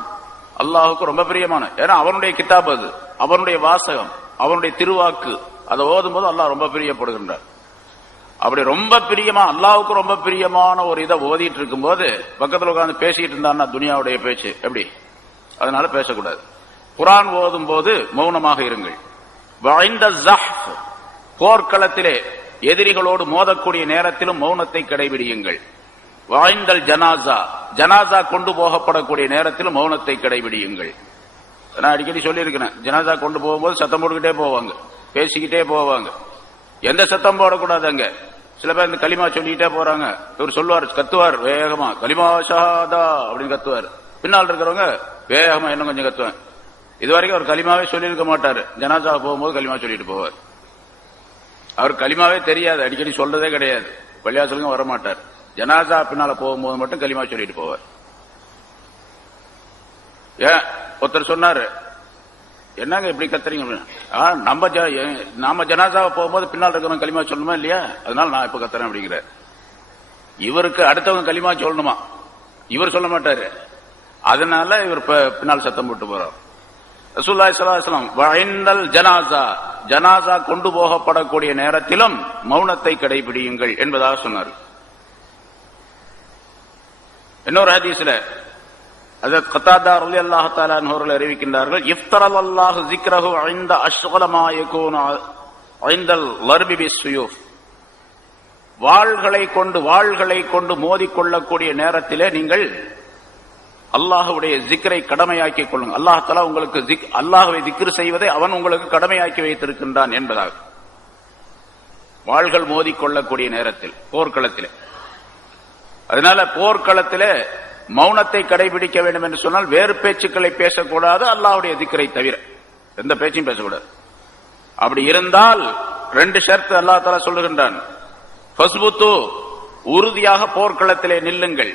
அல்லாஹ்வுக்கு ரொம்ப பிரியமான, ஏன்னா அவனுடைய கிதாப், அது அவனுடைய வாசகம், அவனுடைய திருவாக்கு. அதை ஓதும் போது அல்லாஹ் ரொம்ப பிரியப்படுகின்றார். அப்படி ரொம்ப பிரியமா அல்லாஹ்வுக்கு ரொம்ப பிரியமான ஒரு இதை ஓதிட்டு இருக்கும் போது பக்கத்தில் உட்கார்ந்து பேசிட்டு இருந்தான்னா துனியாவுடைய பேச்சு எப்படி? அதனால பேசக்கூடாது. குர்ஆன் ஓதும் போது மௌனமாக இருங்கள். போர்க்களத்திலே எதிரிகளோடு மோதக்கூடிய நேரத்திலும் மௌனத்தை கடைபிடியுங்கள். வாய்ந்தல் ஜனாசா, ஜனாசா கொண்டு போகப்படக்கூடிய நேரத்திலும் மௌனத்தை கடைபிடியுங்கள். நான் அடிக்கடி சொல்லியிருக்கிறேன், ஜனாசா கொண்டு போகும்போது சத்தம் போட்டுக்கிட்டே போவாங்க, பேசிக்கிட்டே போவாங்க. எந்த சத்தம் போடக்கூடாது அங்க. சில பேர் இந்த களிமா சொல்லிட்டே போறாங்க. இவர் சொல்லுவார், கத்துவார் வேகமா, களிமா ஷஹாதா அப்படின்னு கத்துவார். பின்னால் இருக்கிறவங்க வேகமா இன்னும் கொஞ்சம் கத்துவாங்க. இதுவரைக்கும் அவர் களிமாவே சொல்லியிருக்க மாட்டாரு. ஜனாசா போகும்போது களிமா சொல்லிட்டு போவார். அவர் களிமாவே தெரியாது, அடிக்கடி சொல்றதே கிடையாது, பள்ளியாசலுக்கும் வர மாட்டார். ஜனாசா பின்னால போகும்போது மட்டும் களிமா சொல்லிட்டு போவார். ஏன் ஒருத்தர் சொன்னாரு, என்னங்க இப்படி கத்துறீங்க? நாம ஜனாசாவை போகும்போது பின்னால் இருக்கிறவங்க களிமா சொல்லணுமா இல்லையா, அதனால நான் இப்ப கத்துறேன் அப்படிங்கிற. இவருக்கு அடுத்தவங்க களிமா சொல்லணுமா, இவர் சொல்ல மாட்டாரு. அதனால இவர் பின்னால் சத்தம் போட்டு போறார். ரசூலுல்லாஹி ஸல்லல்லாஹு அலைஹி வஸல்லம் வஇந்தல் ஜனாசா, ஜனாசா கொண்டு போகப்படக்கூடிய நேரத்திலும் மௌனத்தை கடைபிடியுங்கள் என்பதாக சொன்னார். இன்னொரு ஹதீஸ்ல ஹஜ்ரத் கத்தாதா ரலியல்லாஹு தஆலா அன்ஹு அவர்கள் அறிவிக்கின்றார்கள், இஃப்தரல்லாஹு ஸிக்ரஹு இன்த அஷ்கல மா யகூனு இன்தல் லர்பி பிஸ்ஸுயூஃப், வாள்களை கொண்டு மோதிக்கொள்ளக்கூடிய நேரத்திலே நீங்கள் அல்லாஹ்வுடைய ஜிக்ரை கடமையாக்கிக் கொள்ளுங்கள். அல்லாஹ் தஆலா உங்களுக்கு அல்லாஹ்வை திக்ர் செய்வதை அவன் உங்களுக்கு கடமையாக்கி வைத்திருக்கின்றான் என்பதாக. வாள்கள் மோதிக்கொள்ளக்கூடிய நேரத்தில், போர்க்களத்திலே. அதனால போர்க்களத்திலே மௌனத்தை கடைபிடிக்க வேண்டும் என்று சொன்னால் வேறு பேச்சுக்களை பேசக்கூடாது, அல்லாஹ்வுடைய திக்ரை தவிர எந்த பேச்சும் பேசக்கூடாது. அப்படி இருந்தால் ரெண்டு ஷர்த் அல்லாஹ் தஆலா சொல்லுகின்றான், ஃபஸ்புத்து, உறுதியாக போர்க்களத்திலே நில்லுங்கள்,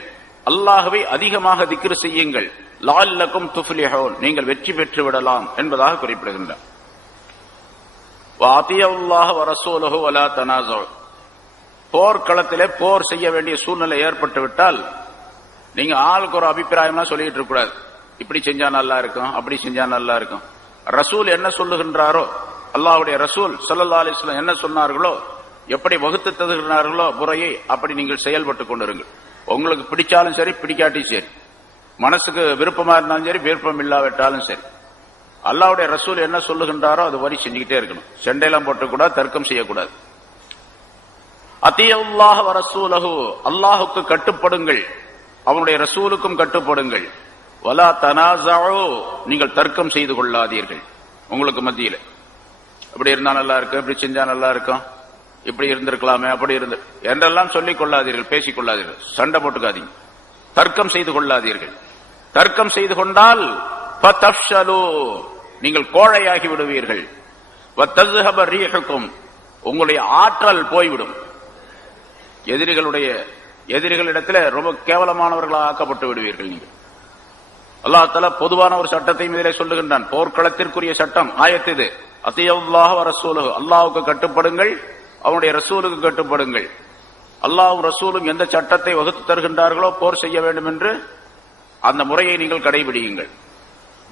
அல்லாஹ்வை அதிகமாக திக்ர் செய்யுங்கள், லஅல்லக்கும் துஃப்லிஹூன், நீங்கள் வெற்றி பெற்று விடலாம் என்பதாக குறிப்பிடுகின்றார். வஅதியுல்லாஹ வ ரசூலஹு வலா தனாஸு, போர்க்களத்திலே போர் செய்ய வேண்டிய சூழ்நிலை ஏற்பட்டு விட்டால் நீங்க ஆளுக்கு ஒரு அபிப்பிராயம்லாம் சொல்லிட்டு இருக்க கூடாது. இப்படி செஞ்சா நல்லா இருக்கும், அப்படி செஞ்சா நல்லா இருக்கும். ரசூல் என்ன சொல்லுகின்றாரோ, அல்லாஹ்வுடைய ரசூல் ஸல்லல்லாஹு அலைஹி வஸல்லம் என்ன சொன்னார்களோ, எப்படி வகுத்து தருகிறார்களோ முறையை அப்படி நீங்கள் செயல்பட்டு கொண்டிருங்கள். உங்களுக்கு பிடிச்சாலும் சரி, பிடிக்காட்டியும் சரி, மனசுக்கு விருப்பமா இருந்தாலும் சரி, விருப்பம் இல்லாவிட்டாலும் சரி, அல்லாஹ்வுடைய ரசூல் என்ன சொல்லுகின்றாரோ அது வரை செஞ்சுக்கிட்டே இருக்கணும். சண்டையெல்லாம் போட்டக்கூடாது, தர்க்கம் செய்யக்கூடாது. அத்தியுல்லாஹ வ ரசூலஹு, அல்லாஹுக்கு கட்டுப்படுங்கள், அவனுடைய ரசூலுக்கும் கட்டுப்படுங்கள். வலா தனாஸு, நீங்கள் தர்க்கம் செய்து கொள்ளாதீர்கள். உங்களுக்கு மத்தியில் இப்படி இருந்தா நல்லா இருக்கும், இப்படி செஞ்சா நல்லா இருக்கும், இப்படி இருந்திருக்கலாமே, அப்படி இருந்து என்றெல்லாம் சொல்லிக் கொள்ளாதீர்கள், பேசிக் கொள்ளாதீர்கள், சண்டை போட்டுக்காதீங்க, தர்க்கம் செய்து கொள்ளாதீர்கள். தர்க்கம் செய்து கொண்டால் ஃபதஃஷலு, நீங்கள் கோழையாகி விடுவீர்கள். வதஸ்ஹப ரீஹுக்கும், உங்களுடைய ஆற்றல் போய்விடும். எதிரிகளிடத்தில் ரொம்ப கேவலமானவர்களாக ஆக்கப்பட்டு விடுவீர்கள் நீங்கள். அல்லாஹ் தஆலா பொதுவான ஒரு சட்டத்தையும் இதிலே சொல்லுகின்றான், போர்க்களத்திற்குரிய சட்டம் ஆயத்து இது. அத்தியுல்லாஹ வ ரசூலுஹு, அல்லாஹ்வுக்கு கட்டுப்படுங்கள், அவனுடைய ரசூலுக்கு கட்டுப்படுங்கள். அல்லாஹ்வும் ரசூலும் எந்த சட்டத்தை வகுத்து தருகின்றார்களோ போர் செய்ய வேண்டும் என்று அந்த முறையை நீங்கள் கடைபிடியுங்கள்.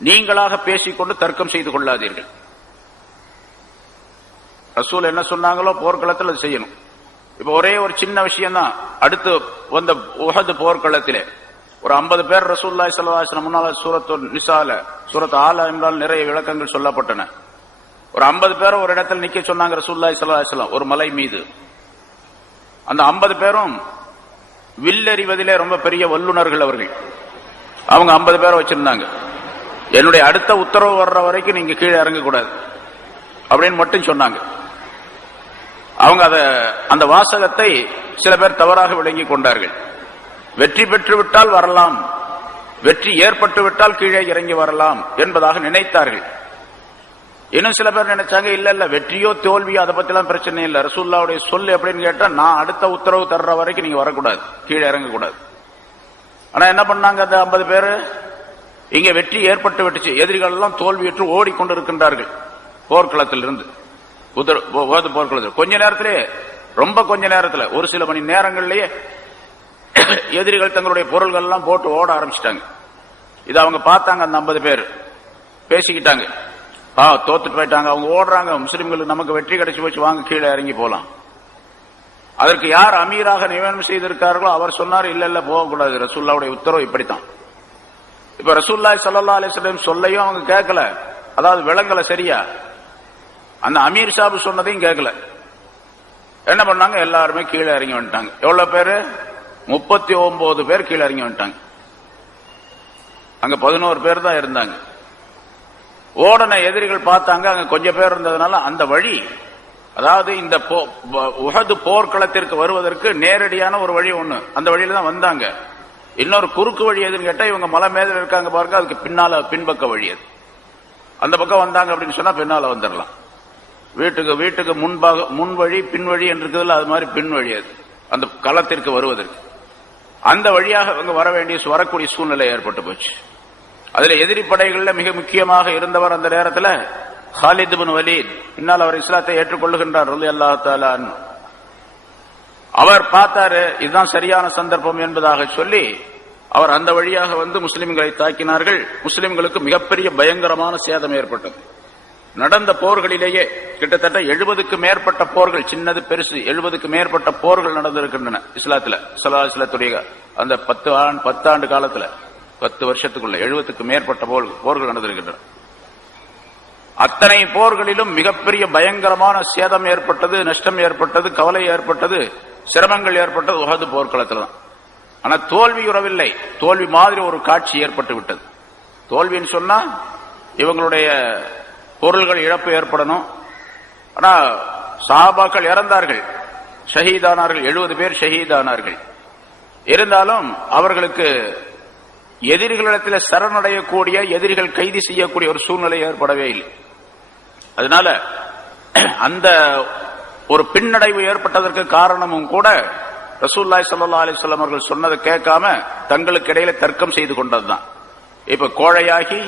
நீங்களாக பேசிக்கொண்டு தர்க்கம் செய்து கொள்ளாதீர்கள். ரசூல் என்ன சொன்னாங்களோ போர்க்களத்தில் அது செய்யணும். இப்ப ஒரே ஒரு சின்ன விஷயம் தான். அடுத்து வந்த உஹது போர்க்களத்திலே ஒரு 50 பேர் ரசூலுல்லாஹி ஸல்லல்லாஹு அலைஹி வஸல்லம் முன்னால சூரத்து நிசால, சூரத்து ஆல இம்ரான் நிறைய விளக்கங்கள் சொல்லப்பட்டன. ஒரு 50 பேரை ஒரு இடத்தில் நிக்க சொன்னாங்க ரசூலுல்லாஹி ஸல்லல்லாஹு அலைஹி வஸல்லம் ஒரு மலை மீது. அந்த 50 பேரும் வில்லறிவதிலே ரொம்ப பெரிய வல்லுநர்கள் அவர்கள். அவங்க 50 பேரை வச்சிருந்தாங்க. என்னுடைய அடுத்த உத்தரவு வர்ற வரைக்கும் நீங்க கீழே இறங்கக்கூடாது அப்படின்னு மட்டும் சொன்னாங்க. அவங்க அந்த வாசகத்தை சில பேர் தவறாக விளங்கிக் கொண்டார்கள். வெற்றி பெற்று விட்டால் வரலாம், வெற்றி ஏற்பட்டு விட்டால் கீழே இறங்கி வரலாம் என்பதாக நினைத்தார்கள். இன்னும் சில பேர் நினைச்சாங்க, இல்ல வெற்றியோ தோல்வியோ அதை பத்தி எல்லாம் பிரச்சனை இல்ல, ரசூலுல்லாஹ்வுடைய சொல் எப்படின்னு கேட்டா, நான் அடுத்த உத்தரவு தர்ற வரைக்கும் நீங்க வரக்கூடாது, கீழே இறங்கக்கூடாது. ஆனா என்ன பண்ணாங்க அந்த 50 பேரு, இங்க வெற்றி ஏற்பட்டு விட்டுச்சு, எதிரிகள் எல்லாம் தோல்வியுற்று ஓடிக்கொண்டிருக்கின்றார்கள் போர்க்களத்திலிருந்து. போர்க்களத்தில் கொஞ்ச நேரத்திலே, ரொம்ப கொஞ்ச நேரத்தில், ஒரு சில மணி நேரங்களிலேயே எதிரிகள் தங்களுடைய பொருள்கள் எல்லாம் போட்டு ஓட ஆரம்பிச்சிட்டாங்க. இதை அவங்க பார்த்தாங்க. அந்த 50 பேர் பேசிக்கிட்டாங்க, தோத்துட்டு போயிட்டாங்க, அவங்க ஓடுறாங்க, முஸ்லிம்களுக்கு நமக்கு வெற்றி கிடைச்சு போச்சு, வாங்க கீழே இறங்கி போலாம். அதற்கு யார் அமீராக நியமனம் செய்திருக்கார்களோ அவர் சொன்னார், இல்ல போகக்கூடாது, ரசூலுல்லாஹ்வுடைய உத்தரவு இப்படித்தான். இப்ப ரசூலுல்லாஹி ஸல்லல்லாஹு அலைஹி வஸல்லம் சொல்லையும் அவங்க கேட்கல, அதாவது விளங்கல சரியா, அந்த அமீர் சாபு சொன்னதையும் கேட்கல. என்ன பண்ணாங்க, எல்லாருமே கீழே இறங்கி வந்துட்டாங்க. எவ்வளவு பேரு? 39 பேர் கீழே இறங்கி வந்துட்டாங்க. அங்க 11 பேர் தான் இருந்தாங்க. ஓடன எதிரிகள் பார்த்தாங்க, அங்க கொஞ்சம் பேர் இருந்ததுனால அந்த வழி அதாவது இந்த உஹது போர்க்களத்திற்கு வருவதற்கு நேரடியான ஒரு வழி ஒண்ணு, அந்த வழியில தான் வந்தாங்க. இன்னொரு குறுக்கு வழி எதுன்னு கேட்டா இவங்க மலை மேல இருக்காங்க பாருங்க, அதுக்கு பின்பக்க வழி அது. அந்த பக்கம் வந்தாங்க அப்படின்னு சொன்னா பின்னால வந்துடலாம். வீட்டுக்கு முன் வழி பின் வழி என்று இருக்குதுல்ல, அது மாதிரி பின் வழி அது அந்த களத்திற்கு வருவதற்கு. அந்த வழியாக அவங்க வரக்கூடிய சூழ்நிலை ஏற்பட்டு போச்சு. அதுல எதிரி படைகள்ல மிக முக்கியமாக இருந்தவர் அந்த நேரத்தில் ஹாலித் பின் வலீத். பின்னால் அவர் இஸ்லாத்தை ஏற்றுக்கொள்ளுகின்றார் ரலியல்லாஹு தஆலா அன்ஹு. அவர் பார்த்தாரு இதுதான் சரியான சந்தர்ப்பம் என்பதாக சொல்லி அவர் அந்த வழியாக வந்து முஸ்லிம்களை தாக்கினார்கள். முஸ்லிம்களுக்கு மிகப்பெரிய பயங்கரமான சேதம் ஏற்பட்டது. நடந்த போர்களிலேயே கிட்டத்தட்ட 70க்கு மேற்பட்ட போர்கள், சின்னது பெருசு 70க்கு மேற்பட்ட போர்கள் நடந்திருக்கின்றன இஸ்லாத்துல. இஸ்லாத்துடைய அந்த 10 ஆண்டு காலத்துல 10 வருஷத்துக்குள்ள 70க்கு மேற்பட்ட போர்கள் நடந்திருக்கின்றன. அத்தனை போர்களிலும் மிகப்பெரிய பயங்கரமான சேதம் ஏற்பட்டது, நஷ்டம் ஏற்பட்டது, கவலை ஏற்பட்டது, சிரமங்கள் ஏற்பட்டது உஹது போர்க்களத்தில் தான். ஆனா தோல்வி உறவில்லை. தோல்வி மாதிரி ஒரு காட்சி ஏற்பட்டு விட்டது. தோல்வின்னு சொன்னா இவங்களுடைய பொருள்கள் இழப்பு ஏற்படணும். ஆனா சஹாபாக்கள் இறந்தார்கள், ஷஹீதானார்கள், 70 பேர் ஷஹீதானார்கள். இருந்தாலும் அவர்களுக்கு எதிரிகளிடத்தில் சரணடையக்கூடிய, எதிரிகள் கைது செய்யக்கூடிய ஒரு சூழ்நிலை ஏற்படவே இல்லை. அதனால அந்த ஒரு பின்னடைவு ஏற்பட்டதற்கு காரணமும் கூட ரசூலுல்லாஹி ஸல்லல்லாஹு அலைஹி வஸல்லம் அவர்கள் சொன்னதை கேட்காம தங்களுக்கு இடையில தர்க்கம் செய்து கொண்டதுதான். இப்ப கோழையாகி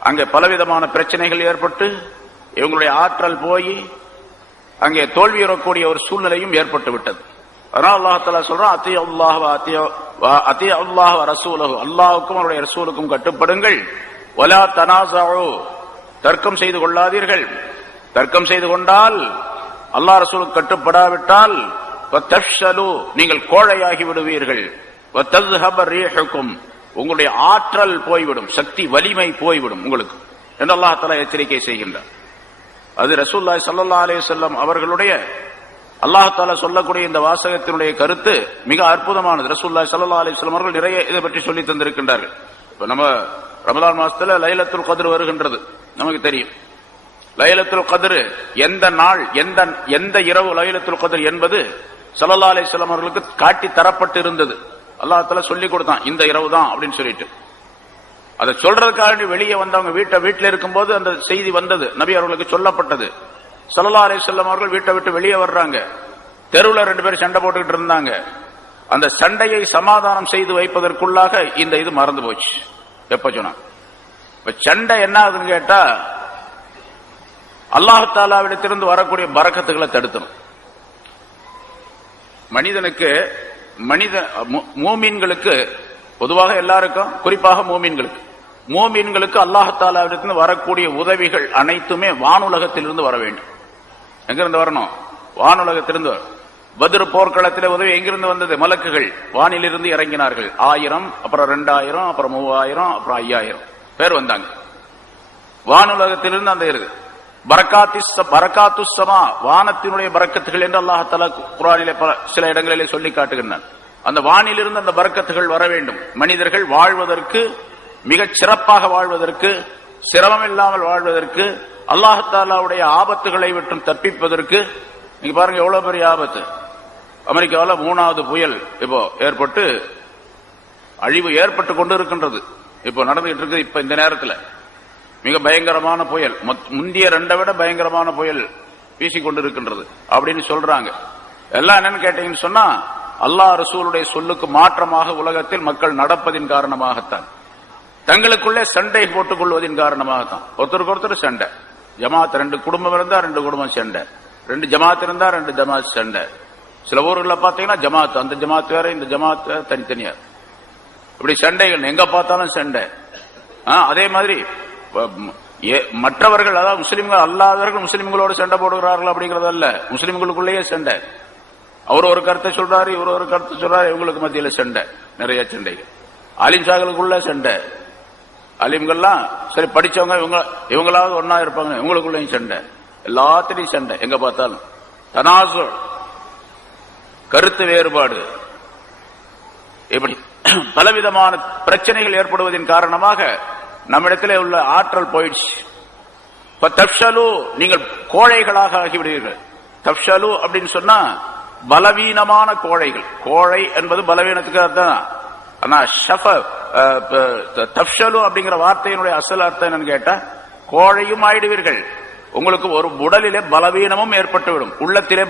அங்கே பலவிதமான பிரச்சனைகள் ஏற்பட்டு இவங்களுடைய ஆற்றல் போய் அங்கே தோல்வியுறக்கூடிய ஒரு சூழ்நிலையும் ஏற்பட்டு விட்டது. அதனால அல்லாஹ் தஆலா சொல்றான், அத்தியல்லாஹு வ ரசூலஹு, அல்லாஹ்வுக்கும் அவருடைய ரசூலுக்கும் கட்டுப்படுங்கள். வலா தனாஸஉ, தர்க்கம் செய்து கொள்ளாதீர்கள். தர்க்கம் செய்து கொண்டால், அல்லாஹ் ரசூலுக்கு கட்டுப்படாவிட்டால், வதஃஷலு, நீங்கள் கோழையாகி விடுவீர்கள். வதஸ்ஹப ரீஹுக்கும், உங்களுடைய ஆற்றல் போய்விடும், சக்தி வலிமை போய்விடும் உங்களுக்கு என்று அல்லாஹ் தஆலா எச்சரிக்கை செய்கின்றார். அது ரசூலுல்லாஹி ஸல்லல்லாஹு அலைஹி வஸல்லம் அவர்களுடைய அல்லாஹ் தஆலா சொல்லக்கூடிய இந்த வாசகத்தினுடைய கருத்து மிக அற்புதமானது. ரசூலுல்லாஹி ஸல்லல்லாஹு அலைஹி வஸல்லம் அவர்கள் நிறைய இதை பற்றி சொல்லி தந்திருக்கின்றார்கள். இப்ப நம்ம ரமலான் மாசத்துல லைலத்துல் கத்ர் வருகின்றது, நமக்கு தெரியும். லைலத்துல் கத்ர் எந்த நாள், எந்த இரவு லைலத்துல் கத்ர் என்பது ஸல்லல்லாஹு அலைஹி வஸல்லம் அவர்களுக்கு காட்டி தரப்பட்டு இருந்தது. அல்லாஹ் தஆலா சொல்லி கொடுத்தான், இந்த இரவு தான் அப்படின்னு சொல்லிட்டு. அதை சொல்றதுக்காக வெளியே வந்தவங்க வீட்டில் இருக்கும்போது அந்த செய்தி வந்தது, நபி அவர்களுக்கு சொல்லப்பட்டது. ஸல்லல்லாஹு அலைஹி வஸல்லம் அவர்கள் வீட்டை விட்டு வெளியே வர்றாங்க. தெருவில் 2 பேர் சண்டை போட்டுக்கிட்டு இருந்தாங்க. அந்த சண்டையை சமாதானம் செய்து வைப்பதற்குள்ளாக இந்த இது மறந்து போச்சு. எப்ப சொன்னா இப்ப சண்டை என்ன ஆகுதுன்னு கேட்டா, அல்லாஹ் தஆலாவிடத்திலிருந்து வரக்கூடிய பரக்கத்துகளை தடுக்கணும். மூமின்களுக்கு பொதுவாக எல்லாருக்கும், குறிப்பாக மூமின்களுக்கு அல்லாஹ் தஆலாவிடத்திலிருந்து வரக்கூடிய உதவிகள் அனைத்துமே வானுலகத்திலிருந்து வர வேண்டும். எங்கிருந்து வரணும்? வானுலகத்திலிருந்து. பத்ர் போர்க்களத்தில் உதவி எங்கிருந்து வந்தது? மலக்குகள் வானிலிருந்து இறங்கினார்கள். 1000, அப்புறம் 2000, அப்புறம் 3000, அப்புறம் 5000 பேர் வந்தாங்க. வானுலகத்திலிருந்து அந்த இருக்கு. பரக்காத்துஸ்ஸமா, வானத்தினுடைய பரக்கத்துகள் என்று அல்லாஹ் தஆலா குர்ஆனிலே சில இடங்களிலே சொல்லி காட்டுகின்றான். அந்த வானிலிருந்து அந்த பரக்கத்துகள் வர வேண்டும். மனிதர்கள் வாழ்வதற்கு, மிகச் சிறப்பாக வாழ்வதற்கு, சிரமம் இல்லாமல் வாழ்வதற்கு, அல்லாஹ் தஆலாவுடைய ஆபத்துகளை விட்டு தப்பிப்பதற்கு. நீங்க பாருங்க எவ்வளவு பெரிய ஆபத்து. அமெரிக்காவில் 3வது புயல் இப்போ ஏற்பட்டு அழிவு ஏற்பட்டு கொண்டு இருக்கின்றது. இப்போ நடந்துகிட்டு இருக்கு. இப்ப இந்த நேரத்தில் மிக பயங்கரமான புயல், முந்திய 2 விட பயங்கரமான புயல் வீசிக்கொண்டிருக்கின்றது அப்படின்னு சொல்றாங்க. எல்லாம் என்னன்னு கேட்டீங்கன்னு சொன்னா, அல்லாஹ் ரசூலுடைய சொல்லுக்கு மாற்றமாக உலகத்தில் மக்கள் நடப்பதின் காரணமாகத்தான், தங்களுக்குள்ளே சண்டை போட்டுக் கொள்வதின் காரணமாகத்தான். ஒருத்தருக்கு ஒருத்தர் சண்டை. ஜமாத் 2 குடும்பம் இருந்தா 2 குடும்பம் சண்டை, 2 ஜமாத் இருந்தா 2 ஜமாத் சண்டை. சில ஊர்களில் பாத்தீங்கன்னா ஜமாத், அந்த ஜமாத் வேற, இந்த ஜமாத் தனித்தனியா, இப்படி சண்டைகள் எங்க பார்த்தாலும் சண்டை. அதே மாதிரி மற்றவர்கள், அதாவது முஸ்லிம்கள் அல்லாதவர்கள் முஸ்லிம்களோடு சண்டை போடுகிறார்கள் அப்படிங்கறது அல்ல, முஸ்லிம்களுக்குள்ளேயே சண்டை. அவர் ஒரு கருத்தை சொல்றாரு, இவர் ஒரு கருத்தை சொல்றாரு, இவங்களுக்கு மத்தியில் சண்டை, நிறைய சண்டைகள். ஆலிம் சாக்களுக்குள்ள சண்டை. ஆலிம்கள்லாம் சரி படிச்சவங்க, இவங்களாவது ஒன்னா இருப்பாங்க, இவங்களுக்குள்ளேயும் சண்டை, எல்லாத்திலையும் சண்டை. எங்க பார்த்தாலும் தனாசு, கருத்து வேறுபாடு, இப்படி பலவிதமான பிரச்சனைகள் ஏற்படுவதன் காரணமாக நம்மிடத்திலே உள்ள ஆற்றல் போயிடுச்சு. நீங்கள் கோழைகளாக ஆகிவிடுவீர்கள். தப்ஷலு அப்படின்னு சொன்னா பலவீனமான கோழைகள். கோழை என்பது பலவீனத்துக்கு அர்த்தம். ஆனா தப்ஷலு அப்படிங்கிற வார்த்தையினுடைய அசல் அர்த்தம் என்னன்னு கேட்டா, கோழையும் ஆயிடுவீர்கள், உங்களுக்கு ஒரு உடலிலே பலவீனமும் ஏற்பட்டுவிடும், உள்ளத்திலே